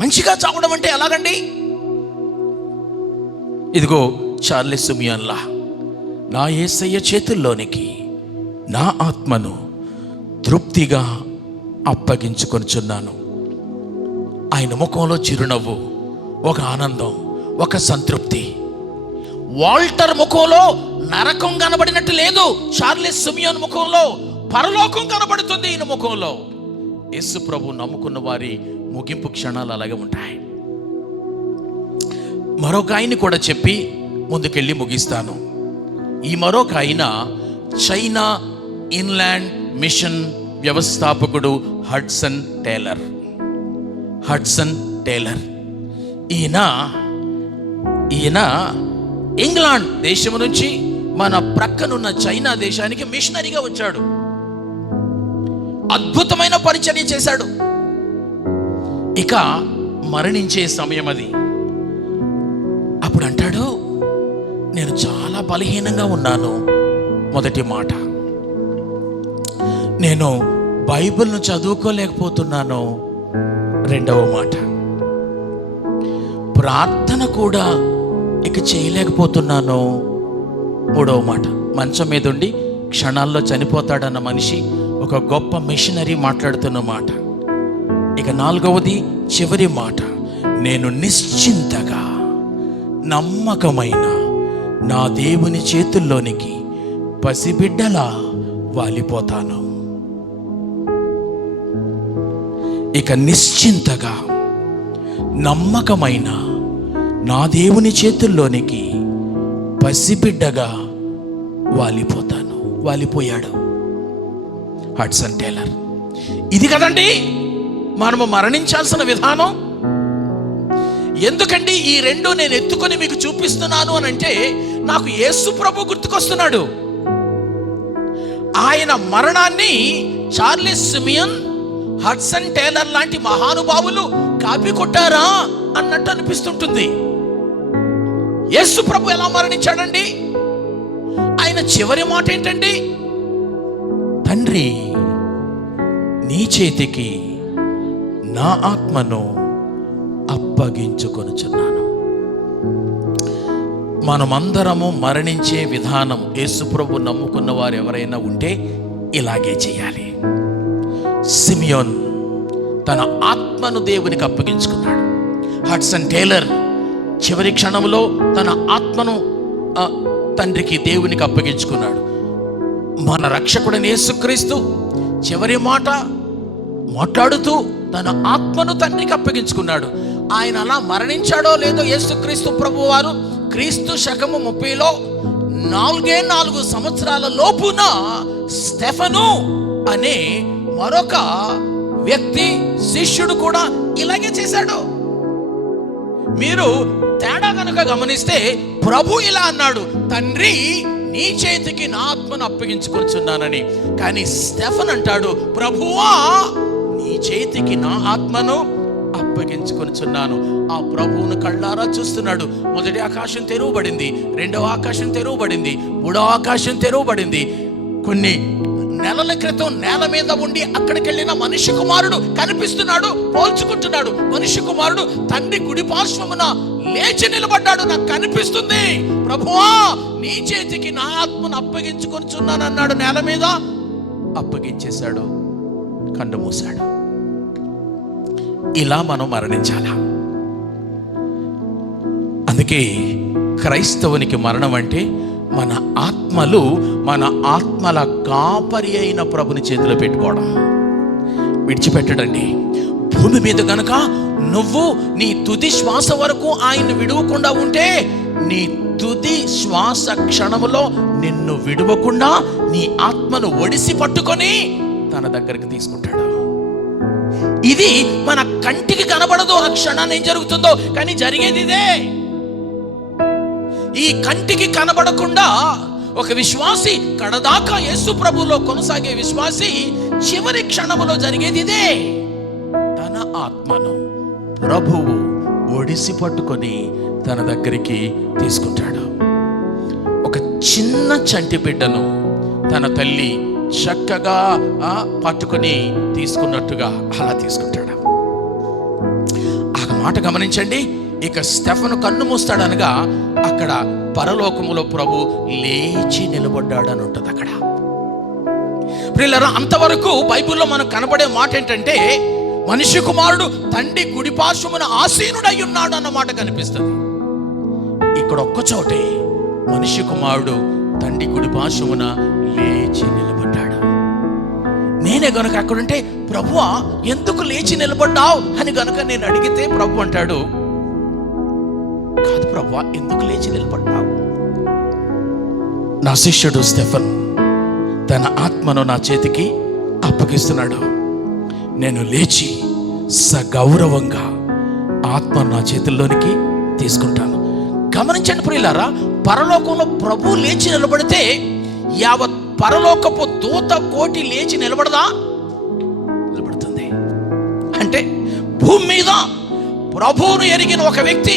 మంచిగా చావడం అంటే ఎలాగండి? ఇదిగో చార్లెస్ సిమియోన్లా, నా యేసయ్య చేతుల్లోనికి నా ఆత్మను తృప్తిగా అప్పగించుకొనుచున్నాను. ఆయన ముఖంలో చిరునవ్వు, ఒక ఆనందం, ఒక సంతృప్తి. వాల్టర్ ముఖంలో నరకం కనబడినట్టు లేదు, చార్లెస్ సిమియోన్ ముఖంలో పరలోకం కనబడుతుంది. ఈయన ముఖంలో. యేసు ప్రభు నమ్ముకున్న వారి ముగింపు క్షణాలు అలాగే ఉంటాయి. మరొక ఆయన్ని కూడా చెప్పి ముందుకెళ్ళి ముగిస్తాను. ఈ మరొక ఆయన చైనా ఇన్లాండ్ మిషన్ వ్యవస్థాపకుడు హడ్సన్ టేలర్. హడ్సన్ టేలర్ ఈయన ఇంగ్లాండ్ దేశం నుంచి మన ప్రక్కనున్న చైనా దేశానికి మిషనరీగా వచ్చాడు. అద్భుతమైన పరిచర్య చేశాడు. ఇక మరణించే సమయం అది. అప్పుడు అంటాడు, నేను చాలా బలహీనంగా ఉన్నాను. మొదటి మాట, నేను బైబిల్ను చదువుకోలేకపోతున్నాను. రెండవ మాట, ప్రార్థన కూడా ఇక చేయలేకపోతున్నాను. మూడవ మాట, మంచం మీద ఉండి క్షణాల్లో చనిపోతాడన్న మనిషి, ఒక గొప్ప మిషనరీ మాట్లాడుతున్న మాట. ఇక నాలుగవది, చివరి మాట, నేను నిశ్చింతగా నమ్మకమైన నా దేవుని చేతుల్లోనికి పసిబిడ్డలా వాలిపోతాను. ఇక నిశ్చింతగా నమ్మకమైన నా దేవుని చేతుల్లోనికి పసిబిడ్డగా వాలిపోతాను. వాలిపోయాడు హడ్సన్ టేలర్. ఇది కదండి మనము మరణించాల్సిన విధానం. ఎందుకండి ఈ రెండు నేను ఎత్తుకొని మీకు చూపిస్తున్నాను అని అంటే, నాకు యేసు ప్రభు గుర్తుకొస్తున్నాడు. ఆయన మరణాన్ని చార్లెస్ సిమియన్, హడ్సన్ టేలర్ లాంటి మహానుభావులు కాపీ కొట్టారా అన్నట్టు అనిపిస్తుంటుంది. యేసు ప్రభు ఎలా మరణించాడండి? ఆయన చివరి మాట ఏంటండి? తండ్రి, నీ చేతికి నా ఆత్మను అప్పగించుకొనుచున్నాను. మనమందరము మరణించే విధానం, యేసు ప్రభు నమ్ముకున్న వారు ఎవరైనా ఉంటే ఇలాగే చేయాలి. సిమియోన్ తన ఆత్మను దేవునికి అప్పగించుకున్నాడు. హడ్సన్ టేలర్ చివరి క్షణంలో తన ఆత్మను తండ్రికి దేవునికి అప్పగించుకున్నాడు. మన రక్షకుడైన యేసుక్రీస్తు చివరి మాట మాట్లాడుతూ తన ఆత్మను తండ్రికి అప్పగించుకున్నాడు. ఆయన అలా మరణించాడో లేదో యేసుక్రీస్తు ప్రభు వారు క్రీస్తు శకము 30లో 4 సంవత్సరాల లోపున స్టెఫను అనే మరొక వ్యక్తి శిష్యుడు కూడా ఇలాగే చేశాడు. మీరు తేడా కనుక గమనిస్తే ప్రభు ఇలా అన్నాడు, తండ్రి నీ చేతికి నా ఆత్మను అప్పగించుకొచ్చున్నానని. కానీ స్టెఫన్ అంటాడు, ప్రభువా నీ చేతికి నా ఆత్మను అప్పగించుకొనిచున్నాను. ఆ ప్రభువును కళ్ళారా చూస్తున్నాడు. మొదటి ఆకాశం తెరవబడింది, రెండవ ఆకాశం తెరవబడింది, మూడవ ఆకాశం తెరవబడింది. కొన్ని నెలల క్రితం నేల మీద ఉండి అక్కడికి వెళ్ళిన మనిషి కుమారుడు కనిపిస్తున్నాడు, పోల్చుకుంటున్నాడు. మనిషి కుమారుడు తండ్రి కుడి పార్శ్వమున లేచి నిలబడ్డాడు. నాకు కనిపిస్తుంది, ప్రభువా నీ చేతికి నా ఆత్మను అప్పగించుకొనిచున్నాను అన్నాడు. నేల మీద అప్పగించేశాడు, కన్ను మూశాడు. ఇలా మనం మరణించాలా? అందుకే క్రైస్తవునికి మరణం అంటే మన ఆత్మలు, మన ఆత్మల కాపరి అయిన ప్రభుని చేతిలో పెట్టుకోవడం, విడిచిపెట్టడండి. భూమి మీద గనుక నువ్వు నీ తుది శ్వాస వరకు ఆయన్ని విడవకుండా ఉంటే, నీ తుది శ్వాస క్షణములో నిన్ను విడవకుండా నీ ఆత్మను ఒడిసి పట్టుకొని తన దగ్గరికి తీసుకుంటాడు. ఇది మన కంటికి కనబడదు ఆ క్షణాన్ని ఏం జరుగుతుందో, కానీ జరిగేది ఇదే. ఈ కంటికి కనబడకుండా ఒక విశ్వాసి కడదాకా యేసు ప్రభువులో కొనసాగే విశ్వాసి చివరి క్షణములో జరిగేది ఇదే. తన ఆత్మను ప్రభువు ఒడిసి పట్టుకొని తన దగ్గరికి తీసుకుంటాడు. ఒక చిన్న చంటి బిడ్డను తన తల్లి చక్కగా పట్టుకొని తీసుకున్నట్టుగా అలా తీసుకుంటాడు. ఆ మాట గమనించండి. ఇక స్టెఫను కన్ను మూస్తాడనగా అక్కడ పరలోకములో ప్రభు లేచి నిలబడ్డాడని ఉంటుంది. అక్కడ ప్రియులారా, అంతవరకు బైబిల్లో మనకు కనబడే మాట ఏంటంటే, మనిషి కుమారుడు తండ్రి కుడిపార్శ్వమున ఆసీనుడై ఉన్నాడు అన్న మాట కనిపిస్తుంది. ఇక్కడ ఒక్కచోటే మనిషి కుమారుడు తండ్రి కుడిపార్శ్వమున లేచి నిలబడ్డాడు. నేనే గనుక అక్కడుంటే, ప్రభువా ఎందుకు లేచి నిలబడ్డావు అని గనుక నేను అడిగితే, ప్రభు అంటాడు, కాదు ప్రభువా, ఎందుకు లేచి నిలబడ్డావు? నా శిష్యుడు స్టెఫన్ తన ఆత్మను నా చేతికి అప్పగిస్తున్నాడు. నేను లేచి సగౌరవంగా ఆత్మను నా చేతుల్లోనికి తీసుకుంటాను. గమనించండి ప్రియులారా, పరలోకంలో ప్రభు లేచి నిలబడితే యావత్ పరలోకపు దూత కోటి లేచి నిలబడదా? నిలబడుతుంది. అంటే భూమి మీద ప్రభువును ఎరిగిన ఒక వ్యక్తి,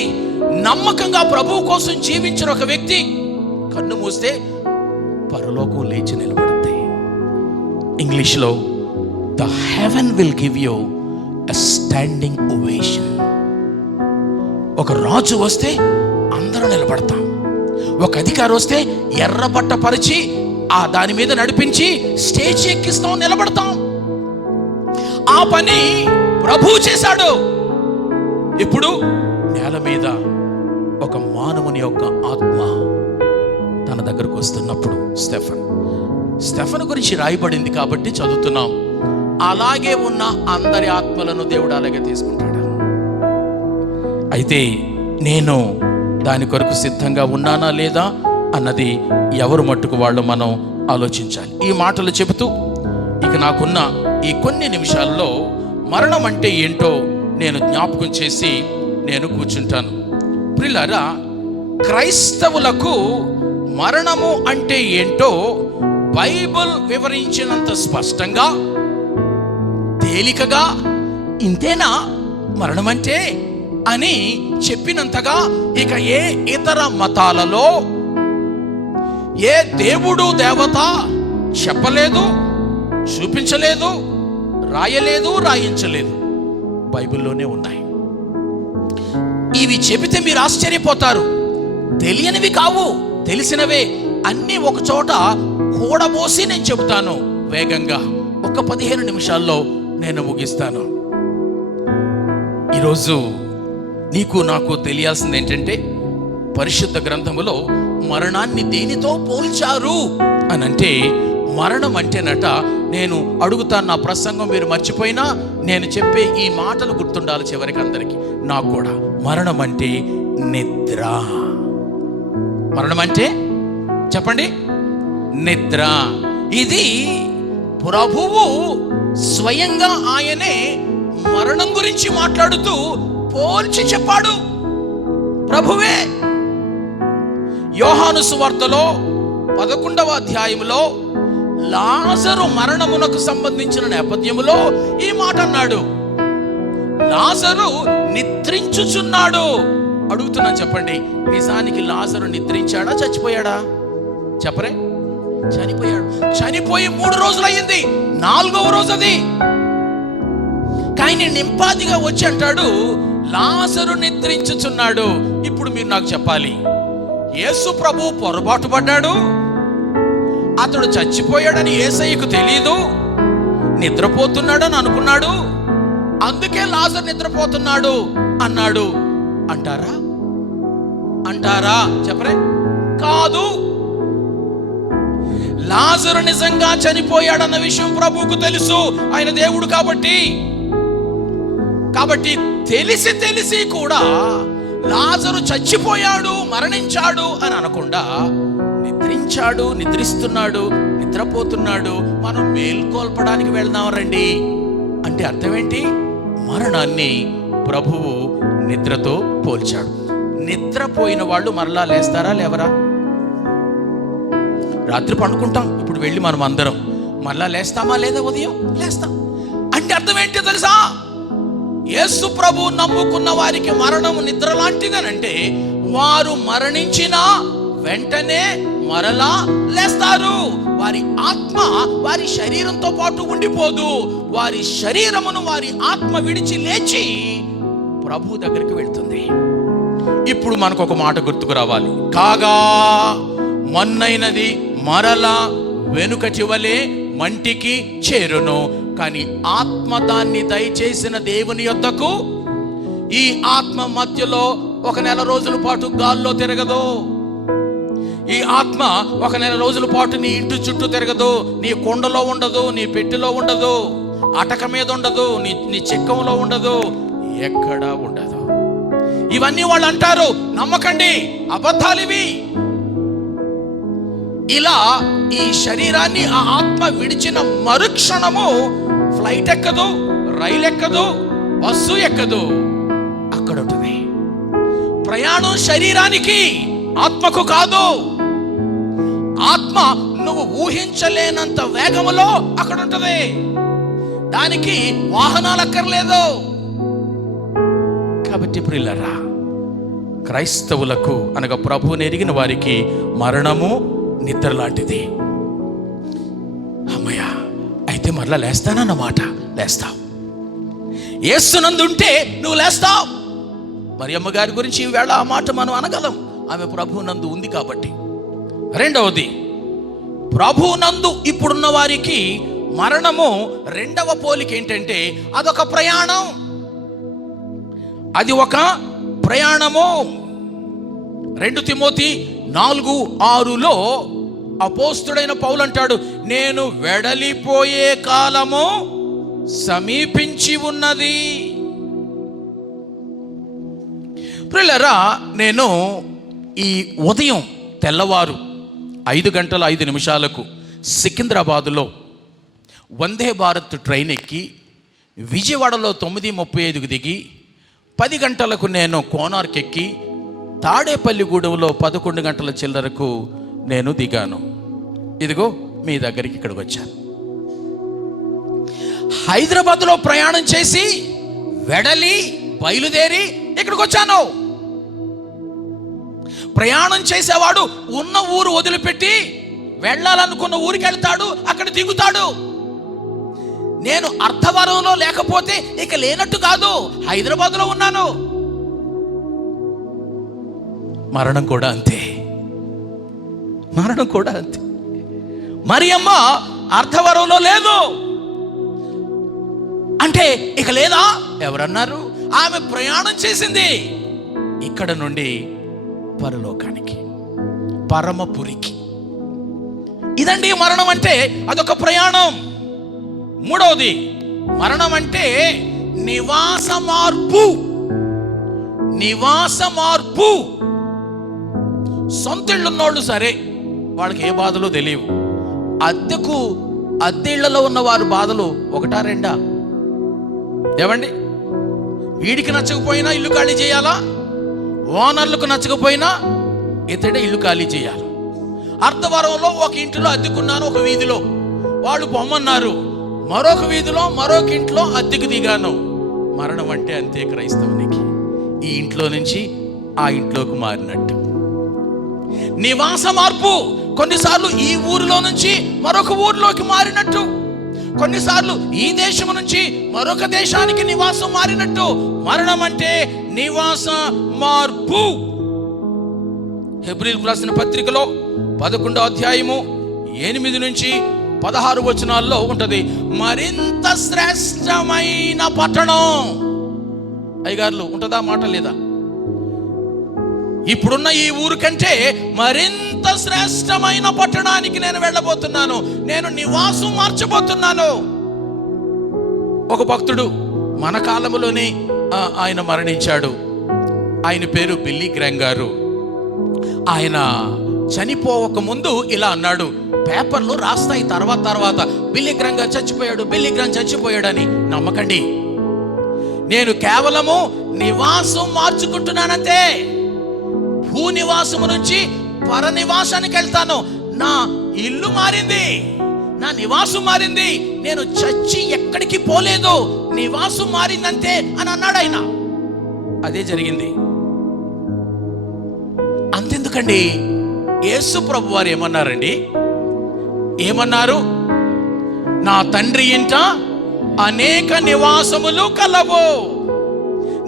నమ్మకంగా ప్రభువు కోసం జీవించిన ఒక వ్యక్తి కన్ను మూస్తే పరలోకం లేచి నిలబడుతుంది. ఇంగ్లీష్లో the heaven will give you a standing ovation. ఒక రాజు వస్తే అందరూ నిలబడతాం. ఒక అధికారి వస్తే ఎర్రబట్ట పరిచి దాని మీద నడిపించి స్టేజ్ ఎక్కిస్తాం, నిలబడతాం. ఆ పని ప్రభు చేశాడు. ఇప్పుడు నేల మీద ఒక మానవుని యొక్క ఆత్మ తన దగ్గరకు వస్తున్నప్పుడు స్టెఫన్ గురించి రాయబడింది కాబట్టి చదువుతున్నాం. అలాగే ఉన్న అందరి ఆత్మలను దేవుడు అలాగే తీసుకుంటాడు. అయితే నేను దాని కొరకు సిద్ధంగా ఉన్నానా లేదా అన్నది ఎవరు మట్టుకు వాళ్ళు మనం ఆలోచించాలి. ఈ మాటలు చెబుతూ ఇక నాకున్న ఈ కొన్ని నిమిషాల్లో మరణం అంటే ఏంటో నేను జ్ఞాపకం చేసి నేను కూర్చుంటాను. ప్రియులారా, క్రైస్తవులకు మరణము అంటే ఏంటో బైబిల్ వివరించినంత స్పష్టంగా తేలికగా ఇంతేనా మరణం అంటే అని చెప్పినంతగా ఇక ఏ ఇతర మతాలలో ఏ దేవుడు దేవత చెప్పలేదు, చూపించలేదు, రాయలేదు, రాయించలేదు. బైబిల్లోనే ఉన్నాయి. ఇవి చెబితే మీరు ఆశ్చర్యపోతారు. తెలియనివి కావు, తెలిసినవే. అన్నీ ఒక చోట కూడబోసి నేను చెబుతాను వేగంగా. ఒక 15 నిమిషాల్లో నేను ముగిస్తాను. ఈరోజు నీకు నాకు తెలియాల్సింది ఏంటంటే, పరిశుద్ధ గ్రంథములో మరణాన్ని దేనితో పోల్చారు అనంటే, మరణం అంటేనట, నేను అడుగుతాను, నా ప్రసంగం మీరు మర్చిపోయినా నేను చెప్పే ఈ మాటలు గుర్తుండాలి చివరికి అందరికీ, నాకు కూడా. మరణం అంటే నిద్ర. మరణం అంటే చెప్పండి, నిద్ర. ఇది ప్రభువు స్వయంగా ఆయనే మరణం గురించి మాట్లాడుతూ పోల్చి చెప్పాడు. ప్రభువే యోహాను సువార్తలో 11వ అధ్యాయములో లాజరు మరణమునకు సంబంధించిన నేపథ్యములో ఈ మాట అన్నాడు. లాజరు నిద్రించుచున్నాడు. అడుగుతున్నాను, చెప్పండి, నిజానికి లాజరు నిద్రించాడా, చచ్చిపోయాడా? చెప్పరే. చనిపోయాడు. చనిపోయి 3 రోజులు అయ్యింది, 4వ రోజు అది. కానీ నింపాదిగా వచ్చి అంటాడు, లాజరు నిద్రించుచున్నాడు. ఇప్పుడు మీరు నాకు చెప్పాలి, యేసు ప్రభు పొరపాటు పడ్డాడు, అతడు చచ్చిపోయాడని యేసయ్యకు తెలియదు, నిద్రపోతున్నాడని అనుకున్నాడు, అందుకే లాజరు నిద్రపోతున్నాడు అన్నాడు అంటారా? అంటారా? చెప్పరే. కాదు. లాజరు నిజంగా చనిపోయాడన్న విషయం ప్రభువుకు తెలుసు, ఆయన దేవుడు కాబట్టి. తెలిసి కూడా లాజరు చచ్చిపోయాడు, మరణించాడు అని అనకుండా నిద్రించాడు, నిద్రిస్తున్నాడు, నిద్రపోతున్నాడు, మనం మేల్కొల్పడానికి వెళ్దాం రండి అంటే అర్థం ఏంటి? మరణాన్ని ప్రభువు నిద్రతో పోల్చాడు. నిద్రపోయిన వాళ్ళు మరలా లేస్తారా, లేవరా? రాత్రి పండుకుంటాం, ఇప్పుడు వెళ్ళి మనం అందరం మరలా లేస్తామా లేదా? ఉదయం లేస్తాం. అంటే అర్థం ఏంటి తెలుసా? యేసు ప్రభు నమ్ముకున్న వారికి మరణం నిద్ర లాంటిదనంటే, వారు మరణించిన వెంటనే మరలా లేస్తారు. వారి ఆత్మ వారి శరీరంతో పాటు ఉండిపోదు. వారి శరీరమును వారి ఆత్మ విడిచి లేచి ప్రభు దగ్గరికి వెళ్తుంది. ఇప్పుడు మనకు ఒక మాట గుర్తుకు రావాలి. కాగా మొన్నైనది మరలా వెనుకటి వలె మంటికి చేరును, కానీ ఆత్మ దాన్ని దయచేసిన దేవుని యొద్దకు, ఈ ఆత్మ మధ్యలో 1 నెల రోజుల పాటు గాల్లో తిరగదు. ఈ ఆత్మ 1 నెల రోజుల పాటు నీ ఇంటి చుట్టూ తిరగదు. నీ కొండలో ఉండదు, నీ పెట్టెలో ఉండదు, అటక మీద ఉండదు, నీ చెక్కంలో ఉండదు, ఎక్కడా ఉండదు. ఇవన్నీ వాళ్ళు అంటారు, నమ్మకండి, అబద్ధాలు ఇవి. ఇలా ఈ శరీరాన్ని ఆ ఆత్మ విడిచిన మరుక్షణము ఫ్లైట్ ఎక్కదు, రైలు ఎక్కదు, బస్సు ఎక్కదు, అక్కడ ఉంటుంది. ప్రయాణం శరీరానికి, ఆత్మకు కాదు. ఆత్మ నువ్వు ఊహించలేనంత వేగములో అక్కడ ఉంటుంది. దానికి వాహనాలు అక్కర్లేదు. కాబట్టి ప్రియులారా, క్రైస్తవులకు అనగా ప్రభువుని ఎరిగిన వారికి మరణము నిద్ర లాంటిది. అమ్మయ్య, అయితే మరలా లేస్తానన్నమాట. లేస్తావు. యేసునందుంటే నువ్వు లేస్తావు. మరి అమ్మగారి గురించి ఈవేళ ఆ మాట మనం అనగలం, ఆమె ప్రభువునందు ఉంది కాబట్టి. రెండవది, ప్రభువునందు ఇప్పుడున్న వారికి మరణము రెండవ పోలిక ఏంటంటే, అదొక ప్రయాణం. అది ఒక ప్రయాణము. 2 తిమోతి 4:6లో అపోస్తుడైన పౌలు అంటాడు, నేను వెడలిపోయే కాలము సమీపించి ఉన్నది. ప్రియులారా, నేను ఈ ఉదయం తెల్లవారు 5:05 సికింద్రాబాదులో వందే భారత్ ట్రైన్ ఎక్కి విజయవాడలో 9:35 దిగి 10 గంటలకు నేను కోనార్క్ ఎక్కి తాడేపల్లిగూడెంలో 11 గంటల చిల్లరకు నేను దిగాను. ఇదిగో మీ దగ్గరికి ఇక్కడికి వచ్చాను. హైదరాబాద్లో ప్రయాణం చేసి వెడలి బయలుదేరి ఇక్కడికి వచ్చాను. ప్రయాణం చేసేవాడు ఉన్న ఊరు వదిలిపెట్టి వెళ్ళాలనుకున్న ఊరికి వెళ్తాడు, అక్కడ దిగుతాడు. నేను అర్ధవరంలో లేకపోతే ఇక లేనట్టు కాదు, హైదరాబాద్లో ఉన్నాను. మరణం కూడా అంతే, మరణం కూడా అంతే. మరియమ్మ అర్ధవరంలో లేదు అంటే ఇక లేదా? ఎవరన్నారు? ఆమె ప్రయాణం చేసింది ఇక్కడ నుండి పరలోకానికి, పరమపురికి. ఇదండి మరణం అంటే, అదొక ప్రయాణం. మూడవది, మరణం అంటే నివాస మార్పు. నివాస మార్పు. సొంత ఇళ్ళున్నోళ్ళు సరే, వాళ్ళకి ఏ బాధలు తెలియవు. అద్దె ఇళ్లలో ఉన్న వారి బాధలు ఒకటా రెండా? ఏమండి, వీడికి నచ్చకపోయినా ఇల్లు ఖాళీ చేయాలా? ఓనర్లకు నచ్చకపోయినా ఇతడే ఇల్లు ఖాళీ చేయాలి. అర్ధవరంలో ఒక ఇంటిలో అద్దెకున్నాను, ఒక వీధిలో వాళ్ళు పొమ్మన్నారు. మరొక వీధిలో మరొక ఇంట్లో అద్దెకు దిగాను. మరణం అంటే అంతే క్రైస్తవునికి, ఈ ఇంట్లో నుంచి ఆ ఇంట్లోకి మారినట్టు. నివాస మార్పు. కొన్నిసార్లు ఈ ఊరిలో నుంచి మరొక ఊరిలోకి మారినట్టు, కొన్నిసార్లు ఈ దేశం నుంచి మరొక దేశానికి నివాసం మారినట్టు. మరణం అంటే నివాస మార్పు. హెబ్రీయులకు రాసిన పత్రికలో 11వ అధ్యాయము 8 నుంచి 16 వచనాల్లో ఉంటది, మరింత శ్రేష్టమైన పట్టణం. అయ్యగారులు ఉంటుందా మాట లేదా? ఇప్పుడున్న ఈ ఊరు కంటే మరింత శ్రేష్టమైన పట్టణానికి నేను వెళ్ళబోతున్నాను, నేను నివాసం మార్చబోతున్నాను. ఒక భక్తుడు మన కాలంలోనే ఆయన మరణించాడు. ఆయన పేరు బిల్లీ గ్రాంగ్ గారు. ఆయన చనిపోక ముందు ఇలా అన్నాడు, పేపర్లు రాస్తాయి తర్వాత బిల్లీ గ్రాంగ్ గారు చచ్చిపోయాడు, బిల్లీ గ్రాంగ్ చచ్చిపోయాడని. నమ్మకండి, నేను కేవలము నివాసం మార్చుకుంటున్నానంతే. భూనివాసము నుంచి పరనివాసానికి వెళ్తాను. నా ఇల్లు మారింది, నా నివాసం మారింది. నేను చచ్చి ఎక్కడికి పోలేదు, నివాసం మారిందంతే అని అన్నాడు ఆయన. అదే జరిగింది. అంతెందుకండి, యేసు ప్రభు వారు ఏమన్నారండి? ఏమన్నారు? నా తండ్రి ఇంట అనేక నివాసములు కలవు,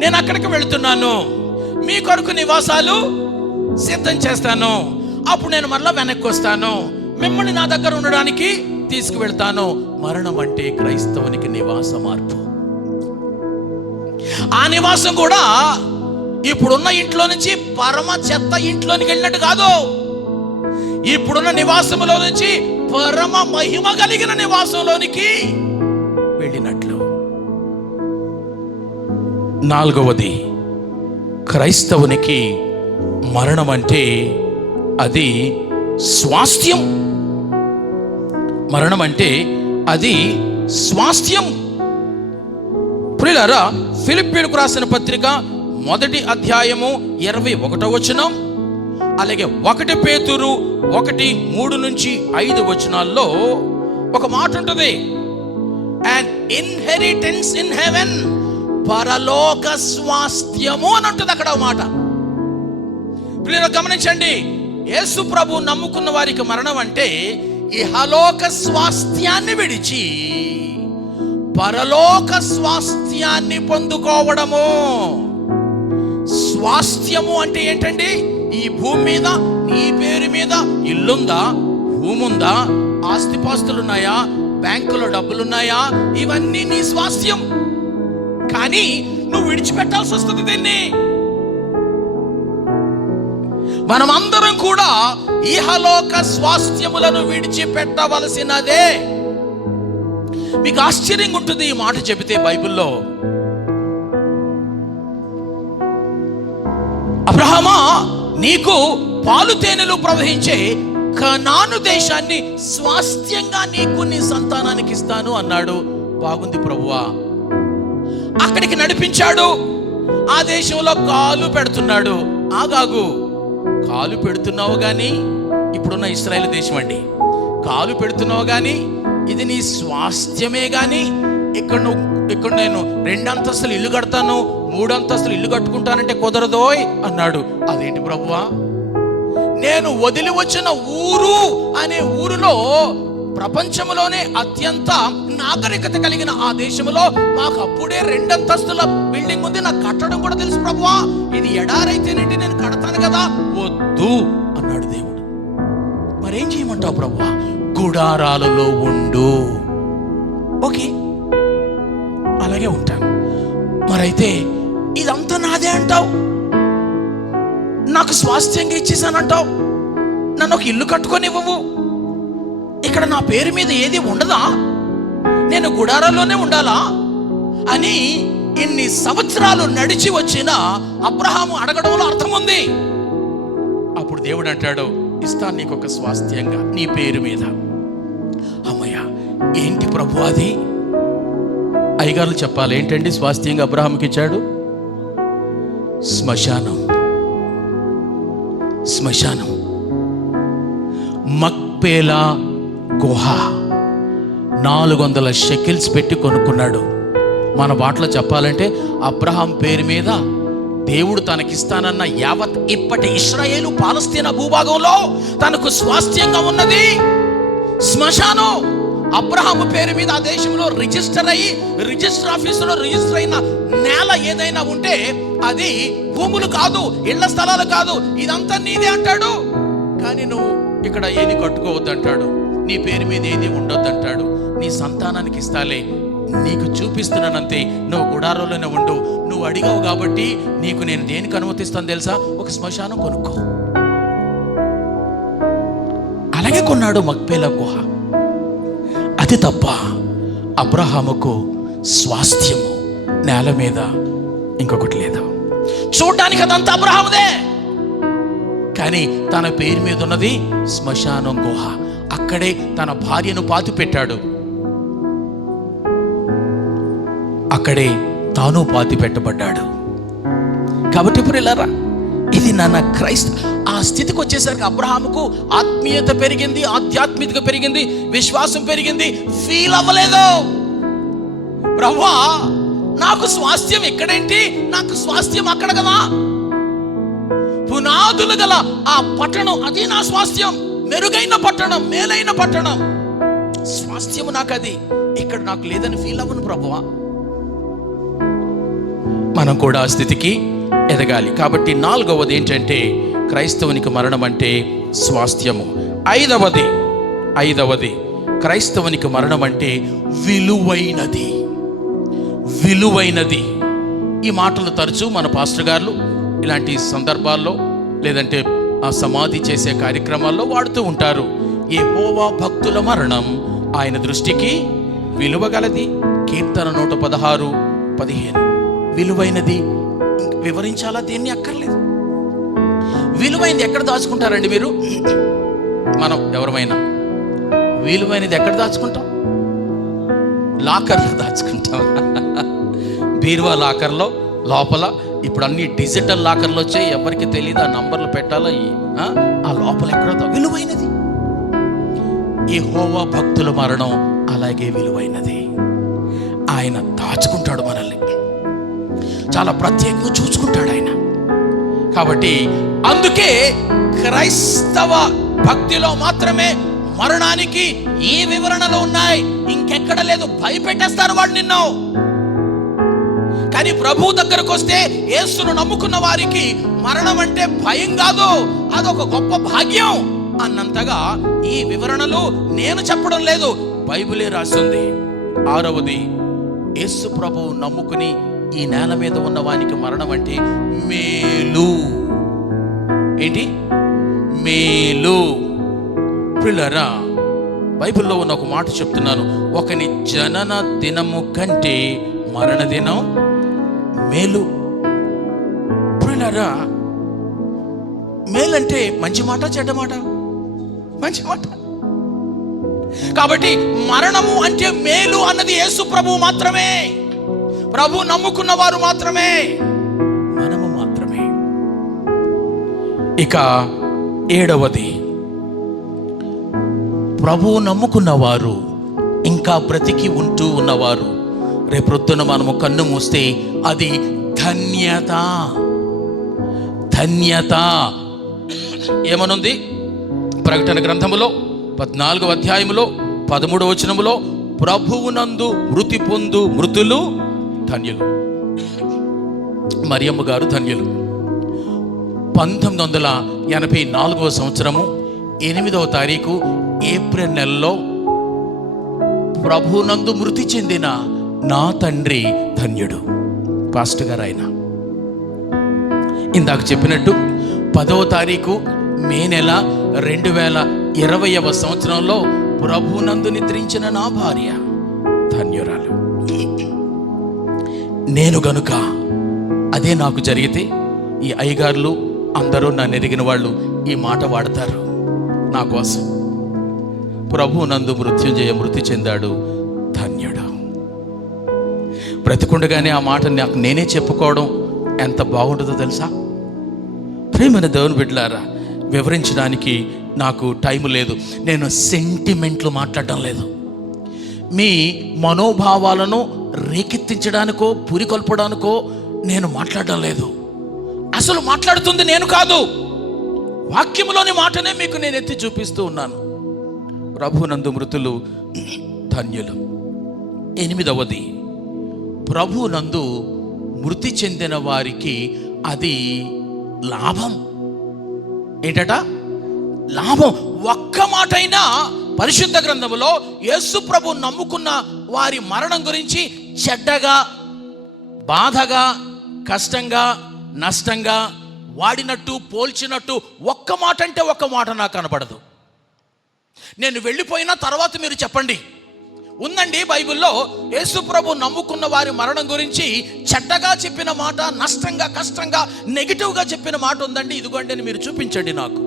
నేను అక్కడికి వెళుతున్నాను, మీ కొరకు నివాసాలు సిద్ధం చేస్తాను, అప్పుడు నేను మరలా వెనక్కి వస్తాను, మిమ్మల్ని నా దగ్గర ఉండడానికి తీసుకువెళ్తాను. మరణం అంటే క్రైస్తవునికి నివాస మార్పు. ఆ నివాసం కూడా ఇప్పుడున్న ఇంట్లో నుంచి పరమ చెత్త ఇంట్లోనికి వెళ్ళినట్టు కాదు, ఇప్పుడున్న నివాసంలో నుంచి పరమ మహిమ కలిగిన నివాసంలోనికి వెళ్ళినట్లు. నాలుగవది, క్రైస్తవునికి మరణం అంటే అది స్వాస్థ్యం. మరణం అంటే అది స్వాస్థ్యం. ప్రియులారా, ఫిలిప్పీయులకు రాసిన పత్రిక 1వ అధ్యాయము 21వ వచనం, అలాగే 1 పేతురు 1:3 నుంచి 5 వచనాల్లో ఒక మాట ఉంటుంది, అండ్ ఇన్హెరిటెన్స్ ఇన్ హెవెన్, పరలోక స్వాస్థ్యము అని ఉంటుంది అక్కడ మాట. ప్రియులారా గమనించండి, యేసు ప్రభు నమ్ముకున్న వారికి మరణం అంటే ఇహలోక స్వాస్థ్యాన్ని విడిచి పరలోక స్వాస్థ్యాన్ని పొందుకోవడము. స్వాస్థ్యము అంటే ఏంటండి? ఈ భూమి మీద నీ పేరు మీద ఇల్లుందా, భూమి ఉందా, ఆస్తిపాస్తులున్నాయా, బ్యాంకులో డబ్బులున్నాయా, ఇవన్నీ నీ స్వాస్థ్యం. కానీ నువ్వు విడిచిపెట్టాల్సి వస్తుంది దీన్ని. మనమందరం కూడా ఇహలోక స్వాస్థ్యములను విడిచిపెట్టవలసినదే. మీకు ఆశ్చర్యంగా ఉంటుంది ఈ మాట చెబితే బైబిల్లో. అబ్రహామా, నీకు పాలు తేనెలు ప్రవహించే కనాను దేశాన్ని స్వాస్థ్యంగా నీకు నీ సంతానానికి ఇస్తాను అన్నాడు. బాగుంది ప్రభువా. అక్కడికి నడిపించాడు, ఆ దేశంలో కాలు పెడుతున్నాడు. ఆగాగు, కాలు పెడుతున్నావు కానీ, ఇప్పుడున్న ఇశ్రాయేలు దేశం అండి, కాలు పెడుతున్నావు కానీ ఇది నీ స్వాస్థ్యమే కానీ ఇక్కడ నేను 2 అంతస్తులు ఇల్లు కడతాను, 3 అంతస్తులు ఇల్లు కట్టుకుంటానంటే కుదరదోయ్ అన్నాడు. అదేంటి ప్రభువా, నేను వదిలి వచ్చిన ఊరు అనే ఊరిలో ప్రపంచంలోనే అత్యంత నాగరికత కలిగిన ఆ దేశంలో మాకు అప్పుడే 2 అంతస్తుల బిల్డింగ్ ఉంది, నాకు కట్టడం కూడా తెలుసు ప్రభువా, ఇది ఎడారైతేనేంటి నేను కడతాను కదా. వద్దు అన్నాడు దేవుడు. మరేం చేయమంటావు ప్రభువా? గుడారాలలో ఉండు. ఓకే, అలాగే ఉంటాను. మరైతే ఇదంతా నాదే అంటావు, నాకు స్వాస్థ్యంగా ఇచ్చేసానంటావు, నన్ను ఒక ఇల్లు కట్టుకొనివ్వవు, ఇక్కడ నా పేరు మీద ఏది ఉండదా, నేను గుడారాల్లోనే ఉండాలా అని ఇన్ని సంవత్సరాలు నడిచి వచ్చిన అబ్రహాము అడగడంలో అర్థం ఉంది. అప్పుడు దేవుడు అంటాడు, ఇస్తాను నీకు ఒక స్వాస్థ్యంగా నీ పేరు మీద. అమ్మయ్య, ఏంటి ప్రభు అది? అయ్యగారులు చెప్పాలి, ఏంటండి స్వాస్థ్యంగా అబ్రహాముకి ఇచ్చాడు? శ్మశానం. మక్పేలా గుహ 400 షెకిల్స్ పెట్టి కొనుక్కున్నాడు. మన బాటలో చెప్పాలంటే అబ్రహాం పేరు మీద దేవుడు తనకిస్తానన్న యావత్ ఇప్పటి ఇశ్రాయేలు పాలస్తీనా భూభాగంలో తనకు స్వాస్థ్యంగా ఉన్నది శ్మశానం. అబ్రహాము పేరు మీద ఆ దేశంలో రిజిస్టర్ ఆఫీసులో రిజిస్టర్ అయిన నేల ఏదైనా ఉంటే అది భూములు కాదు, ఇళ్ల స్థలాలు కాదు, ఇదంతా నీదే అంటాడు. కానీ నువ్వు ఇక్కడ ఏది కట్టుకోవద్దు అంటాడు, నీ పేరు మీద ఏది ఉండొద్దు అంటాడు. నీ సంతానానికి ఇస్తాలే, నీకు చూపిస్తున్నానంతే, నువ్వు గుడారంలోనే ఉండు, నువ్వు అడిగావు కాబట్టి నీకు నేను దేనికి అనుమతిస్తాను తెలుసా? ఒక శ్మశానం కొనుక్కో. అలాగే కొన్నాడు మక్పేలా గుహ. అది తప్ప అబ్రహాముకు స్వాస్థ్యము నేల మీద ఇంకొకటి లేదు. చూడ్డానికి అదంతా అబ్రహాముదే, కానీ తన పేరు మీద ఉన్నది శ్మశానం గుహ. అక్కడే తన భార్యను పాతి పెట్టాడు, అక్కడే తాను పాతి పెట్టబడ్డాడు. కాబట్టి ఇప్పుడు ఇలారా, ఇది నాన్న ఆ స్థితికి వచ్చేసరికి అబ్రహాముకు ఆత్మీయత పెరిగింది, ఆధ్యాత్మికత పెరిగింది, విశ్వాసం పెరిగింది. ఫీల్ అవ్వలేదు, ప్రభువా నాకు స్వాస్థ్యం ఇక్కడేంటి, నాకు స్వాస్థ్యం అక్కడ కదా, పునాదులు గల ఆ పట్టణం అది నా స్వాస్థ్యం, మెరుగైన పట్టణం, మేలైన పట్టణం, స్వాస్థ్యము నాకు అది, ఇక్కడ నాకు లేదని ఫీల్ అవ్వను ప్రభువా. మనం కూడా ఆ స్థితికి ఎదగాలి. కాబట్టి 4వది ఏంటంటే క్రైస్తవునికి మరణం అంటే స్వాస్థ్యము. 5వది క్రైస్తవునికి మరణం అంటే విలువైనది. ఈ మాటలు తరచూ మన పాస్టర్ గారు ఇలాంటి సందర్భాల్లో లేదంటే ఆ సమాధి చేసే కార్యక్రమాల్లో వాడుతూ ఉంటారు. యెహోవా భక్తుల మరణం ఆయన దృష్టికి విలువగలది. కీర్తన 116:15. విలువైనది వివరించాలా? దేన్ని అక్కర్లేదు. విలువైనది ఎక్కడ దాచుకుంటారండి మీరు? మనం ఎవరమైనా విలువైనది ఎక్కడ దాచుకుంటాం? లాకర్లో దాచుకుంటాం. బీరువా లాకర్లో లోపల. ఇప్పుడు అన్ని డిజిటల్ లాకర్లు వచ్చాయి, ఎవరికి తెలియదు ఆ నంబర్లు పెట్టాలో. ఆ లోపల ఎక్కడ విలువైనది. యెహోవా భక్తుల మరణం అలాగే విలువైనది. ఆయన దాచుకుంటాడు, మనల్ని చాలా ప్రత్యేకంగా చూసుకుంటాడు ఆయన. కాబట్టి అందుకే క్రైస్తవ భక్తిలో మాత్రమే మరణానికి ఈ వివరణలు ఉన్నాయి, ఇంకెక్కడ లేదు. భయపెట్టేస్తారు వాడు నిన్ను. కానీ ప్రభు దగ్గరకు వస్తే, యేసును నమ్ముకున్న వారికి మరణం అంటే భయం కాదు, అదొక గొప్ప భాగ్యం అన్నంతగా ఈ వివరణలు నేను చెప్పడం లేదు, బైబిలే రాస్తుంది. 6వది, యేసు ప్రభువు నమ్ముకుని ఈ నేల మీద ఉన్న వానికి మరణం అంటే మేలు. ఏంటి? మేలు. పిల్లరా, బైబిల్లో ఉన్న ఒక మాట చెప్తున్నాను, ఒకని జనన దినము కంటే మరణ దినం మేలు. పిల్లరా, మేలంటే మంచి మాట చెడ్డ మాట? మంచి మాట. కాబట్టి మరణము అంటే మేలు అన్నది యేసు ప్రభువు మాత్రమే, ప్రభు నమ్ముకున్న వారు మాత్రమే, మనము మాత్రమే. ఇక 7వది, ప్రభువు నమ్ముకున్న వారు, ఇంకా బ్రతికి ఉంటూ ఉన్నవారు రేపొద్దున మనము కన్ను మూస్తే అది ధన్యత. ధన్యత ఏమనుంది? ప్రకటన గ్రంథములో 14వ అధ్యాయములో 13వ వచనములో, ప్రభువునందు మృతి పొందు మృతులు ధన్యులు. మరియమ్మ గారు ధన్యులు. 1984వ సంవత్సరము 8వ తారీఖు ఏప్రిల్ నెలలో ప్రభునందు మృతి చెందిన నా తండ్రి ధన్యుడు. పాస్టర్ గారు ఆయన. ఇందాక చెప్పినట్టు 10వ తారీఖు మే నెల 2020వ సంవత్సరంలో ప్రభునందు నిద్రించిన నా భార్య ధన్యురాలు. నేను గనుక అదే నాకు జరిగితే ఈ అయ్యగారులు అందరూ నన్ను ఎరిగిన వాళ్ళు ఈ మాట వాడతారు నా కోసం. ప్రభునందు మృత్యుంజయ మృతి చెందాడు ధన్యుడు. బ్రతికుండగానే ఆ మాట నాకు నేనే చెప్పుకోవడం ఎంత బాగుంటుందో తెలుసా? ప్రేమైన దేవుని బిడ్డలారా, వివరించడానికి నాకు టైం లేదు. నేను సెంటిమెంట్లు మాట్లాడటం లేదు. మీ మనోభావాలను రేకెత్తించడానికో పురికొల్పడానికో నేను మాట్లాడడం లేదు. అసలు మాట్లాడుతుంది నేను కాదు, వాక్యములోని మాటనే మీకు నేను ఎత్తి చూపిస్తూ ఉన్నాను. ప్రభునందు మృతులు ధన్యులు. 8వది, ప్రభునందు మృతి చెందిన వారికి అది లాభం. ఏంటట? లాభం. ఒక్క మాటైనా పరిశుద్ధ గ్రంథములో యేసు ప్రభు నమ్ముకున్న వారి మరణం గురించి చెడ్డగా, బాధగా, కష్టంగా, నష్టంగా వాడినట్టు, పోల్చినట్టు ఒక్క మాట అంటే ఒక్క మాట నాకు కనపడదు. నేను వెళ్ళిపోయిన తర్వాత మీరు చెప్పండి. ఉందండి బైబిల్లో యేసు ప్రభు నమ్ముకున్న వారి మరణం గురించి చెడ్డగా చెప్పిన మాట, నష్టంగా, కష్టంగా, నెగిటివ్గా చెప్పిన మాట ఉందండి, ఇదిగోండి అని మీరు చూపించండి నాకు.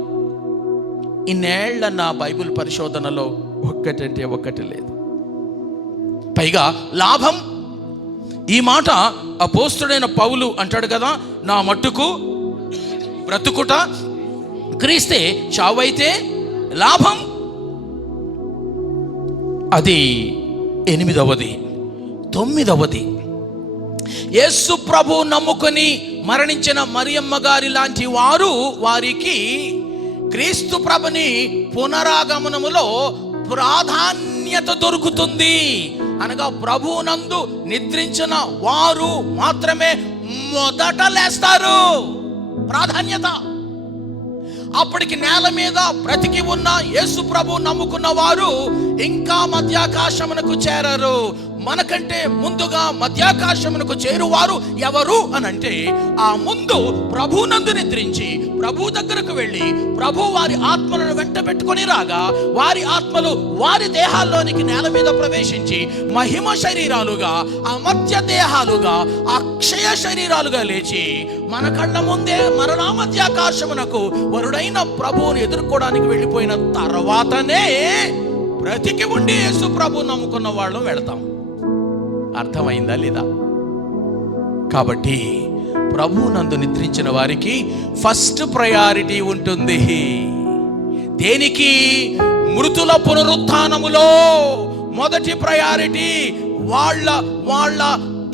ఇన్నేళ్ల నా బైబిల్ పరిశోధనలో ఒక్కటంటే ఒక్కటి లేదు. పైగా లాభం, ఈ మాట అపోస్తుడైన పౌలు అంటాడు కదా, నా మట్టుకు బ్రతుకుట క్రీస్తే, చావైతే లాభం. అది 8వది. 9వది, యేసు ప్రభు నమ్ముకొని మరణించిన మరియమ్మ గారి లాంటి వారు, వారికి క్రీస్తు ప్రభుని పునరాగమనములో ప్రాధాన్యత దొరుకుతుంది. అనగా ప్రభునందు నిద్రించిన వారు మాత్రమే మొదట లేస్తారు. ప్రాధాన్యత. అప్పటికి నేల మీద బ్రతికి ఉన్న యేసు ప్రభు నమ్ముకున్న వారు ఇంకా మధ్యాకాశమునకు చేరరు. మనకంటే ముందుగా మధ్యాకాశమునకు చేరువారు ఎవరు అనంటే, ఆ ముందు ప్రభునందు నిద్రించి ప్రభు దగ్గరకు వెళ్ళి ప్రభు వారి ఆత్మలను వెంట పెట్టుకొని రాగా, వారి ఆత్మలు వారి దేహాల్లోనికి నేల మీద ప్రవేశించి మహిమ శరీరాలుగా, అమర్త్య దేహాలుగా, అక్షయ శరీరాలుగా లేచి మన కళ్ళ ముందే మరణామధ్యాకాశమునకు వరుడైన ప్రభువుని ఎదుర్కోవడానికి వెళ్ళిపోయిన తర్వాతనే బ్రతికి ఉండి యేసు ప్రభు నమ్ముకున్న వాళ్ళు వెళతాం. అర్థమైందా లేదా? కాబట్టి ప్రభువునందు నిద్రించిన వారికి ఫస్ట్ ప్రయారిటీ ఉంటుంది. దేనికి? మృతుల పునరుత్థానములో మొదటి ప్రయారిటీ. వాళ్ళ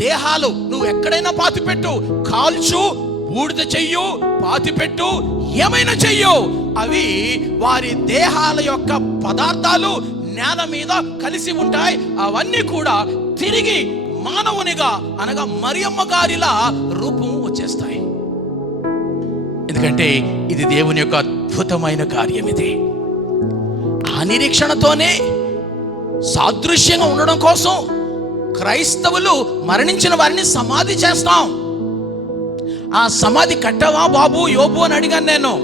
దేహాలు నువ్వు ఎక్కడైనా పాతిపెట్టు, కాల్చు, బూడిద చెయ్యు, పాతిపెట్టు, ఏమైనా చెయ్యు, అవి వారి దేహాల యొక్క పదార్థాలు నేల మీద కలిసి ఉంటాయి. అవన్నీ కూడా తిరిగి మానవునిగా, అనగా మరియమ్మ గారిలా రూపం వచ్చేస్తాయి. ఎందుకంటే ఇది దేవుని యొక్క అద్భుతమైన కార్యం. ఇది ఆ నిరీక్షణతోనే సాదృశ్యంగా ఉండడం కోసం క్రైస్తవులు మరణించిన వారిని సమాధి చేస్తాం. ఆ సమాధి కట్టవా బాబు యోబు అని అడిగాను నేను.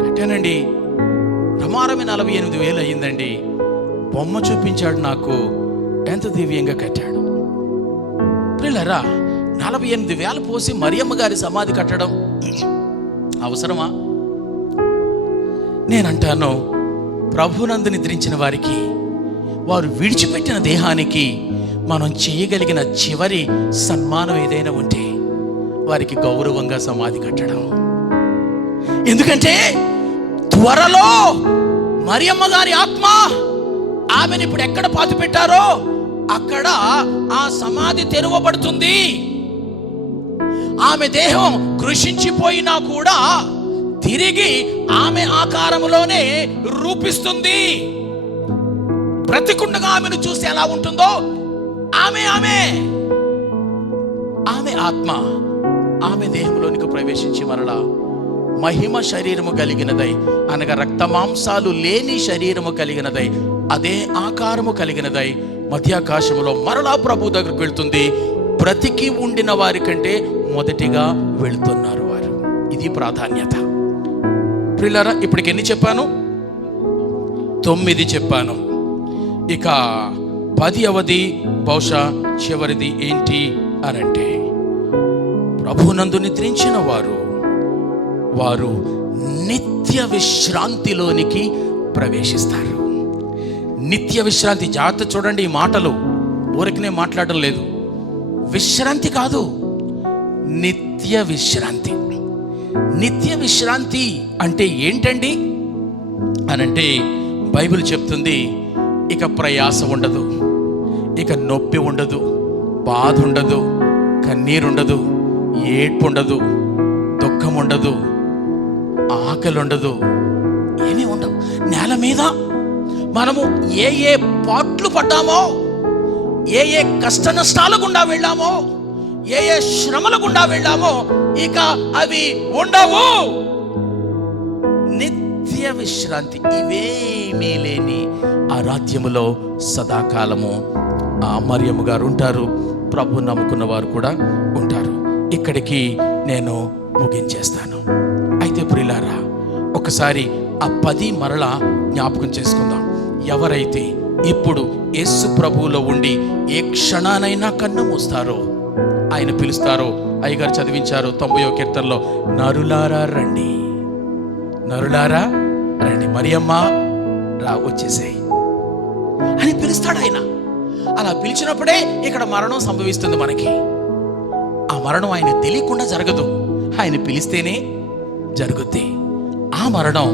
కట్టానండి. ప్రమారమే 48,000 అయ్యిందండి. బొమ్మ చూపించాడు నాకు, ఎంత దివ్యంగా కట్టాడు. పిల్లరా, 48,000 పోసి మరియమ్మ గారి సమాధి కట్టడం అవసరమా? నేనంటాను, ప్రభునందు నిద్రించిన వారికి, వారు విడిచిపెట్టిన దేహానికి మనం చేయగలిగిన చివరి సన్మానం ఏదైనా ఉంటే వారికి గౌరవంగా సమాధి కట్టడం. ఎందుకంటే త్వరలో మరియమ్మ గారి ఆత్మ, ఆమెను ఇప్పుడు ఎక్కడ పాతి పెట్టారో అక్కడ ఆ సమాధి తెరవబడుతుంది. ఆమె దేహం కృషించిపోయినా కూడా తిరిగి ఆమె ఆకారములోనే రూపిస్తుంది. బ్రతికుండగా ఆమెను చూసి ఎలా ఉంటుందో ఆమె ఆత్మ ఆమె దేహంలోనికి ప్రవేశించి మరలా మహిమ శరీరము కలిగినదై, అనగా రక్త మాంసాలు లేని శరీరము కలిగినదై, అదే ఆకారము కలిగినదై మధ్యాకాశములో మరలా ప్రభు దగ్గరకు వెళ్తుంది. బ్రతికి ఉండిన వారి కంటే మొదటిగా వెళుతున్నారు వారు. ఇది ప్రాధాన్యత. ప్రియులారా, ఇప్పటికి ఎన్ని చెప్పాను? 9 చెప్పాను. ఇక 10వది బహుశా చివరిది ఏంటి అనంటే, ప్రభునందు నిద్రించిన వారు నిత్య విశ్రాంతిలోనికి ప్రవేశిస్తారు. నిత్య విశ్రాంతి. జాగ్రత్త చూడండి, ఈ మాటలు ఊరికనే మాట్లాడడం లేదు. విశ్రాంతి కాదు, నిత్య విశ్రాంతి. నిత్య విశ్రాంతి అంటే ఏంటండి అనంటే, బైబిల్ చెప్తుంది, ఇక ప్రయాస ఉండదు, ఇక నొప్పి ఉండదు, బాధ ఉండదు, కన్నీరు ఉండదు, ఏడ్పు ఉండదు, దుఃఖం ఉండదు, ఆకలి ఉండదు, ఏమీ ఉండవు. నేల మీద మనము ఏ పాట్లు పడ్డామో, ఏ కష్ట నష్టాల గుండా వెళ్ళామో, ఏ శ్రమల గుండా వెళ్ళామో, ఇక అవి ఉండవు. నిత్య విశ్రాంతి. ఇవేమీ లేని ఆ రాజ్యములో సదాకాలము ఆ మరియమ్మ గారు ఉంటారు. ప్రభు నమ్ముకున్న వారు కూడా ఉంటారు. ఇక్కడికి నేను ముగించేస్తాను. అయితే ప్రియులారా, ఒకసారి ఆ 10 మరలా జ్ఞాపకం చేసుకుందాం. ఎవరైతే ఇప్పుడు యేసు ప్రభువులో ఉండి ఏ క్షణానైనా కన్ను మూస్తారో, ఆయన పిలుస్తారో, అయ్యగారు చదివించారు 90వ కీర్తనలో, నరులారా రండి, నరులారా రండి, మరియమ్మ రా, వచ్చేసేయ్ అని పిలుస్తాడు ఆయన. అలా పిలిచినప్పుడే ఇక్కడ మరణం సంభవిస్తుంది మనకి. ఆ మరణం ఆయన తెలియకుండా జరగదు, ఆయన పిలిస్తేనే జరుగుద్ది. ఆ మరణం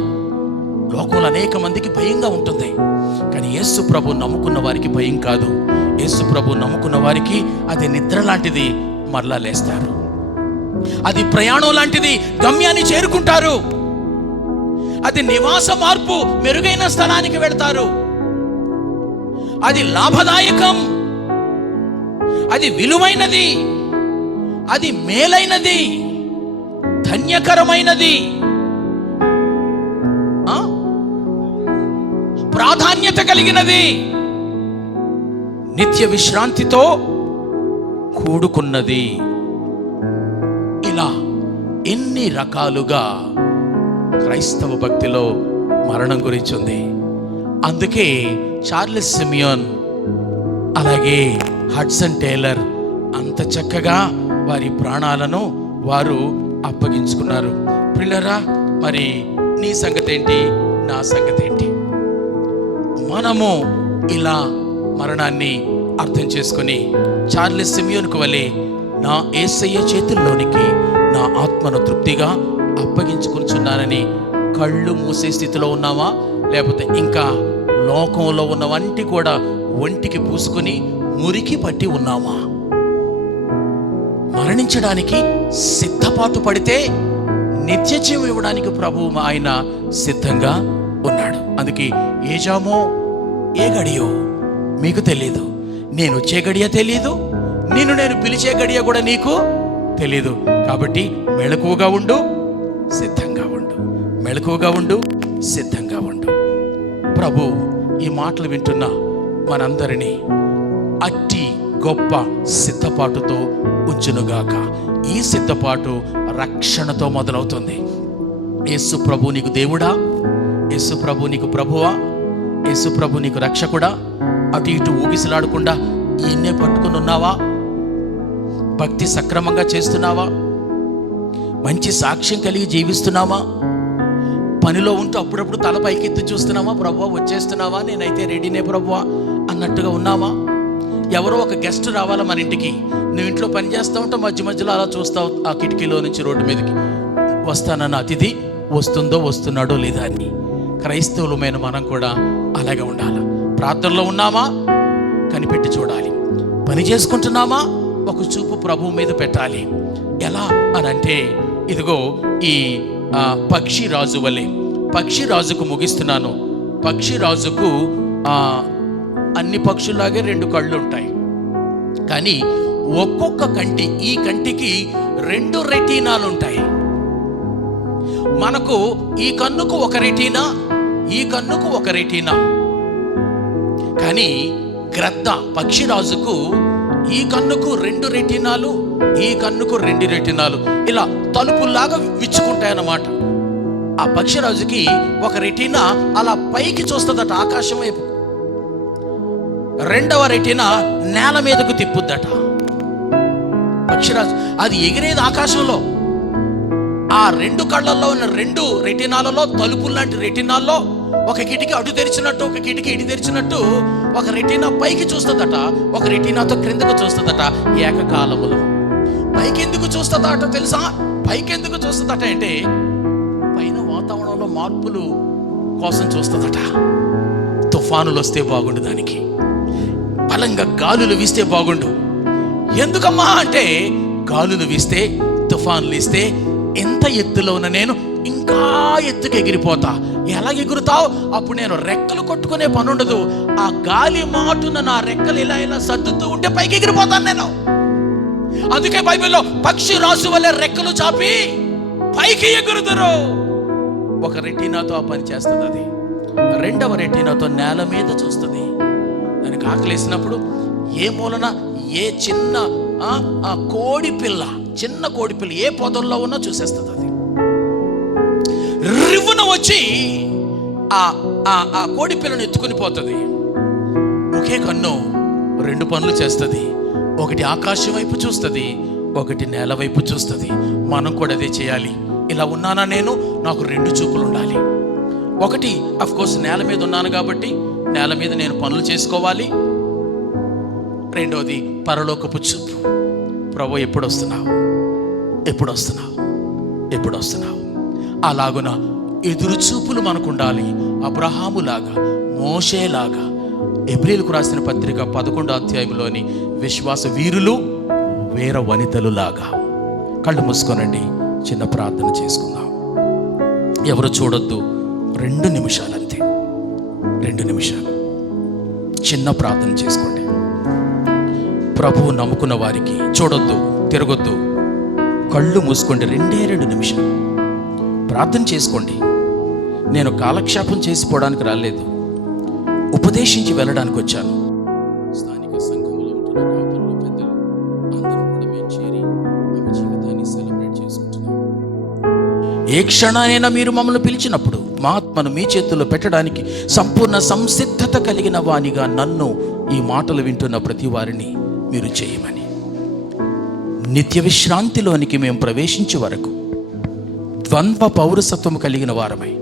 లోకంలో అనేక మందికి భయంగా ఉంటుంది, కానీ యేసు ప్రభు నమ్ముకున్న వారికి భయం కాదు. యేసు ప్రభు నమ్ముకున్న వారికి అది నిద్ర లాంటిది, మరలా లేస్తారు. అది ప్రయాణం లాంటిది, గమ్యాన్ని చేరుకుంటారు. అది నివాస మార్పు, మెరుగైన స్థలానికి వెళ్తారు. అది లాభదాయకం, అది విలువైనది, అది మేలైనది, ధన్యకరమైనది, ప్రాధాన్యత కలిగినది, నిత్య విశ్రాంతితో కూడుకున్నది. ఇలా ఎన్ని రకాలుగా క్రైస్తవ భక్తిలో మరణం గురించి ఉంది. అందుకే చార్లెస్ సిమియోన్, అలాగే హడ్సన్ టేలర్ అంత చక్కగా వారి ప్రాణాలను వారు అప్పగించుకున్నారు. ప్రియులారా, మరి నీ సంగతి ఏంటి, నా సంగతి ఏంటి? మనము ఇలా మరణాన్ని అర్థం చేసుకొని చార్లెస్ సిమియోన్కు వలె నా యేసయ్య చేతుల్లోనికి నా ఆత్మను తృప్తిగా అప్పగించుకుంటున్నానని కళ్ళు మూసే స్థితిలో ఉన్నావా, లేకపోతే ఇంకా లోకంలో ఉన్న వంటి కూడా ఒంటికి పూసుకొని మురికి పట్టి ఉన్నావా? మరణించడానికి సిద్ధపాటు పడితే నిత్య జీవం ఇవ్వడానికి ప్రభువు ఆయన సిద్ధంగా ఉన్నాడు. అందుకే ఏ జామో ఏ గడియో మీకు తెలియదు, నేను వచ్చే గడియ తెలియదు, నేను పిలిచే గడియ కూడా నీకు తెలియదు. కాబట్టి మెళకువగా ఉండు, సిద్ధంగా ఉండు, మెళకువగా ఉండు, సిద్ధంగా ఉండు. ప్రభు ఈ మాటలు వింటున్న మనందరినీ అట్టి గొప్ప సిద్ధపాటుతో ఉంచునుగాక. ఈ సిద్ధపాటు రక్షణతో మొదలవుతుంది. యేసు ప్రభు నీకు దేవుడా, యేసు ప్రభు నీకు ప్రభువా, యేసు ప్రభు నీకు రక్షకుడా? అటు ఇటు ఊగిసలాడకుండా ఈయన్నే పట్టుకుని ఉన్నావా? భక్తి సక్రమంగా చేస్తున్నావా? మంచి సాక్ష్యం కలిగి జీవిస్తున్నావా? పనిలో ఉంటూ అప్పుడప్పుడు తల పైకెత్తి చూస్తున్నావా? ప్రభువా వచ్చేస్తున్నావా, నేనైతే రెడీనే ప్రభువా అన్నట్టుగా ఉన్నావా? ఎవరో ఒక గెస్ట్ రావాలా మన ఇంటికి, నువ్వు ఇంట్లో పని చేస్తూ ఉంటావు, మధ్య మధ్యలో అలా చూస్తావు ఆ కిటికీలో నుంచి రోడ్డు మీదకి. వస్తానన్న అతిథి వస్తున్నాడో లేదా అని. క్రైస్తవులమైన మనం కూడా అలాగే ఉండాలి. ప్రార్థనలో ఉన్నామా? కనిపెట్టి చూడాలి. పని చేసుకుంటున్నామా? ఒక చూపు ప్రభువు మీద పెట్టాలి. ఎలా అనంటే ఇదిగో ఈ పక్షిరాజు వలె, పక్షిరాజుకు ముగిస్తున్నాను. పక్షిరాజుకు అన్ని పక్షుల్లాగే 2 కళ్ళు ఉంటాయి, కానీ ఒక్కొక్క కంటి, ఈ కంటికి 2 రెటీనాలు ఉంటాయి. మనకు ఈ కన్నుకు ఒక రెటీనా, ఈ కన్నుకు ఒక రెటీనా. కానీ గ్రద్ద పక్షిరాజుకు ఈ కన్నుకు 2 రెటీనాలు, ఈ కన్నుకు 2 రెటీనాలు, ఇలా తలుపుల్లాగా విచ్చుకుంటాయన్నమాట. ఆ పక్షిరాజుకి ఒక రెటీనా అలా పైకి చూస్తుందట, ఆకాశం వైపు. 2వ రెటీనా నేల మీదకు తిప్పుద్దట. పక్షిరాజు అది ఎగిరేది ఆకాశంలో. ఆ 2 కళ్ళల్లో ఉన్న 2 రెటీనాలలో, తలుపులు లాంటి రెటీనాల్లో ఒక కిటికీ అటు తెరిచినట్టు, ఒక కిటికీ ఇటు తెరిచినట్టు ఒక రెటీనా పైకి చూస్తుందట, ఒక రెటీనాతో క్రిందకు చూస్తుందట ఏకకాలములో. పైకి ఎందుకు చూస్తుందట తెలుసా? పైకి ఎందుకు చూస్తుందట అంటే పైన వాతావరణంలో మార్పులు కోసం చూస్తుందట. తుఫానులు వస్తే బాగుండు, దానికి బలంగా గాలులు వీస్తే బాగుండు. ఎందుకమ్మా అంటే గాలులు వీస్తే, తుఫానులు ఇస్తే ఎంత ఎత్తులో ఉన్న నేను ఇంకా ఎత్తుకు ఎగిరిపోతా. ఎలా ఎగురుతావు? అప్పుడు నేను రెక్కలు కొట్టుకునే పని ఉండదు. ఆ గాలి మాటున నా రెక్కలు ఇలా ఇలా సర్దుతూ ఉంటే పైకి ఎగిరిపోతాను నేను. అందుకే బైబిల్లో పక్షి రాజు వలె రెక్కలు చాపి పైకి ఎగురుతారు. ఒక రెటీనాతో ఆ పని చేస్తుంది అది. 2వ రెటీనాతో నేల మీద చూస్తుంది. దానికి ఆకలేసినప్పుడు ఏ మూలన ఏ చిన్న కోడి పిల్ల, చిన్న కోడి పిల్ల ఏ పొదల్లో ఉన్నా చూసేస్తుంది అది. రివ్వున వచ్చి ఆ కోడి పిల్లను ఎత్తుకుని పోతుంది. ఒకే కన్ను 2 పనులు చేస్తుంది. ఒకటి ఆకాశం వైపు చూస్తుంది, ఒకటి నేల వైపు చూస్తుంది. మనం కూడా అదే చేయాలి. ఇలా ఉన్నానా నేను? నాకు 2 చూపులు ఉండాలి. ఒకటి అఫ్కోర్స్ నేల మీద ఉన్నాను కాబట్టి నేల మీద నేను పనులు చేసుకోవాలి. 2వది పరలోకపు చూపు. ప్రభు ఎప్పుడు వస్తున్నావు, ఎప్పుడు వస్తున్నావు, ఎప్పుడు వస్తున్నావు? అలాగున ఎదురు చూపులు మనకు ఉండాలి. అబ్రహాములాగా, మోషేలాగా. ఎబ్రీయులకు రాసిన పత్రిక 11వ అధ్యాయంలోని విశ్వాస వీరులు, వీర వనితలు లాగా. కళ్ళు మూసుకోనండి, చిన్న ప్రార్థన చేసుకుందాం. ఎవరు చూడొద్దు, 2 నిమిషాలు అంతే, 2 నిమిషాలు చిన్న ప్రార్థన చేసుకోండి. ప్రభువు నమ్ముకున్న వారికి చూడొద్దు, తిరగొద్దు, కళ్ళు మూసుకోండి. 2 నిమిషాలు ప్రార్థన చేసుకోండి. నేను కాలక్షేపం చేసిపోవడానికి రాలేదు, ఉపదేశించి వెళ్ళడానికి వచ్చాను. స్థానిక సంఘంలో ఉంటున్న కాపురులు, పెద్దలు అందరూ కూడా మేము చేరి ఆమె జీవితాన్ని సెలబ్రేట్ చేసుకుంటున్నాం. ఏ క్షణానైనా మీరు మమ్మల్ని పిలిచినప్పుడు మా ఆత్మను మీ చేతుల్లో పెట్టడానికి సంపూర్ణ సంసిద్ధత కలిగిన వానిగా నన్ను, ఈ మాటలు వింటున్న ప్రతి వారిని మీరు చేయమని, నిత్య విశ్రాంతిలోనికి మేము ప్రవేశించే వరకు ద్వంద్వ పౌరసత్వం కలిగిన వారమై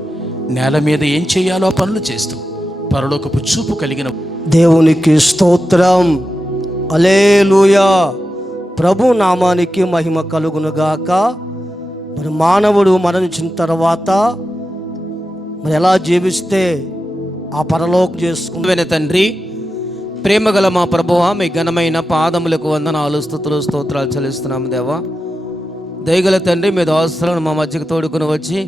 నేల మీద ఏం చేయాలో పనులు చేస్తూ పరలోకపు చూపు కలిగిన దేవునికి స్తోత్రం. హల్లెలూయా. ప్రభు నామానికి మహిమ కలుగునుగాక. మరి మానవుడు మరణించిన తర్వాత మరి ఎలా జీవిస్తే ఆ పరలోకం చేసుకుంటున్న తండ్రి, ప్రేమగల మా ప్రభువా, మీ ఘనమైన పాదములకు వందనాలు, స్తుతులు, స్తోత్రాలు చెల్లిస్తున్నాము దేవా. దయగల తండ్రి, మీ దాసులను మా మధ్యకు తోడుకుని వచ్చి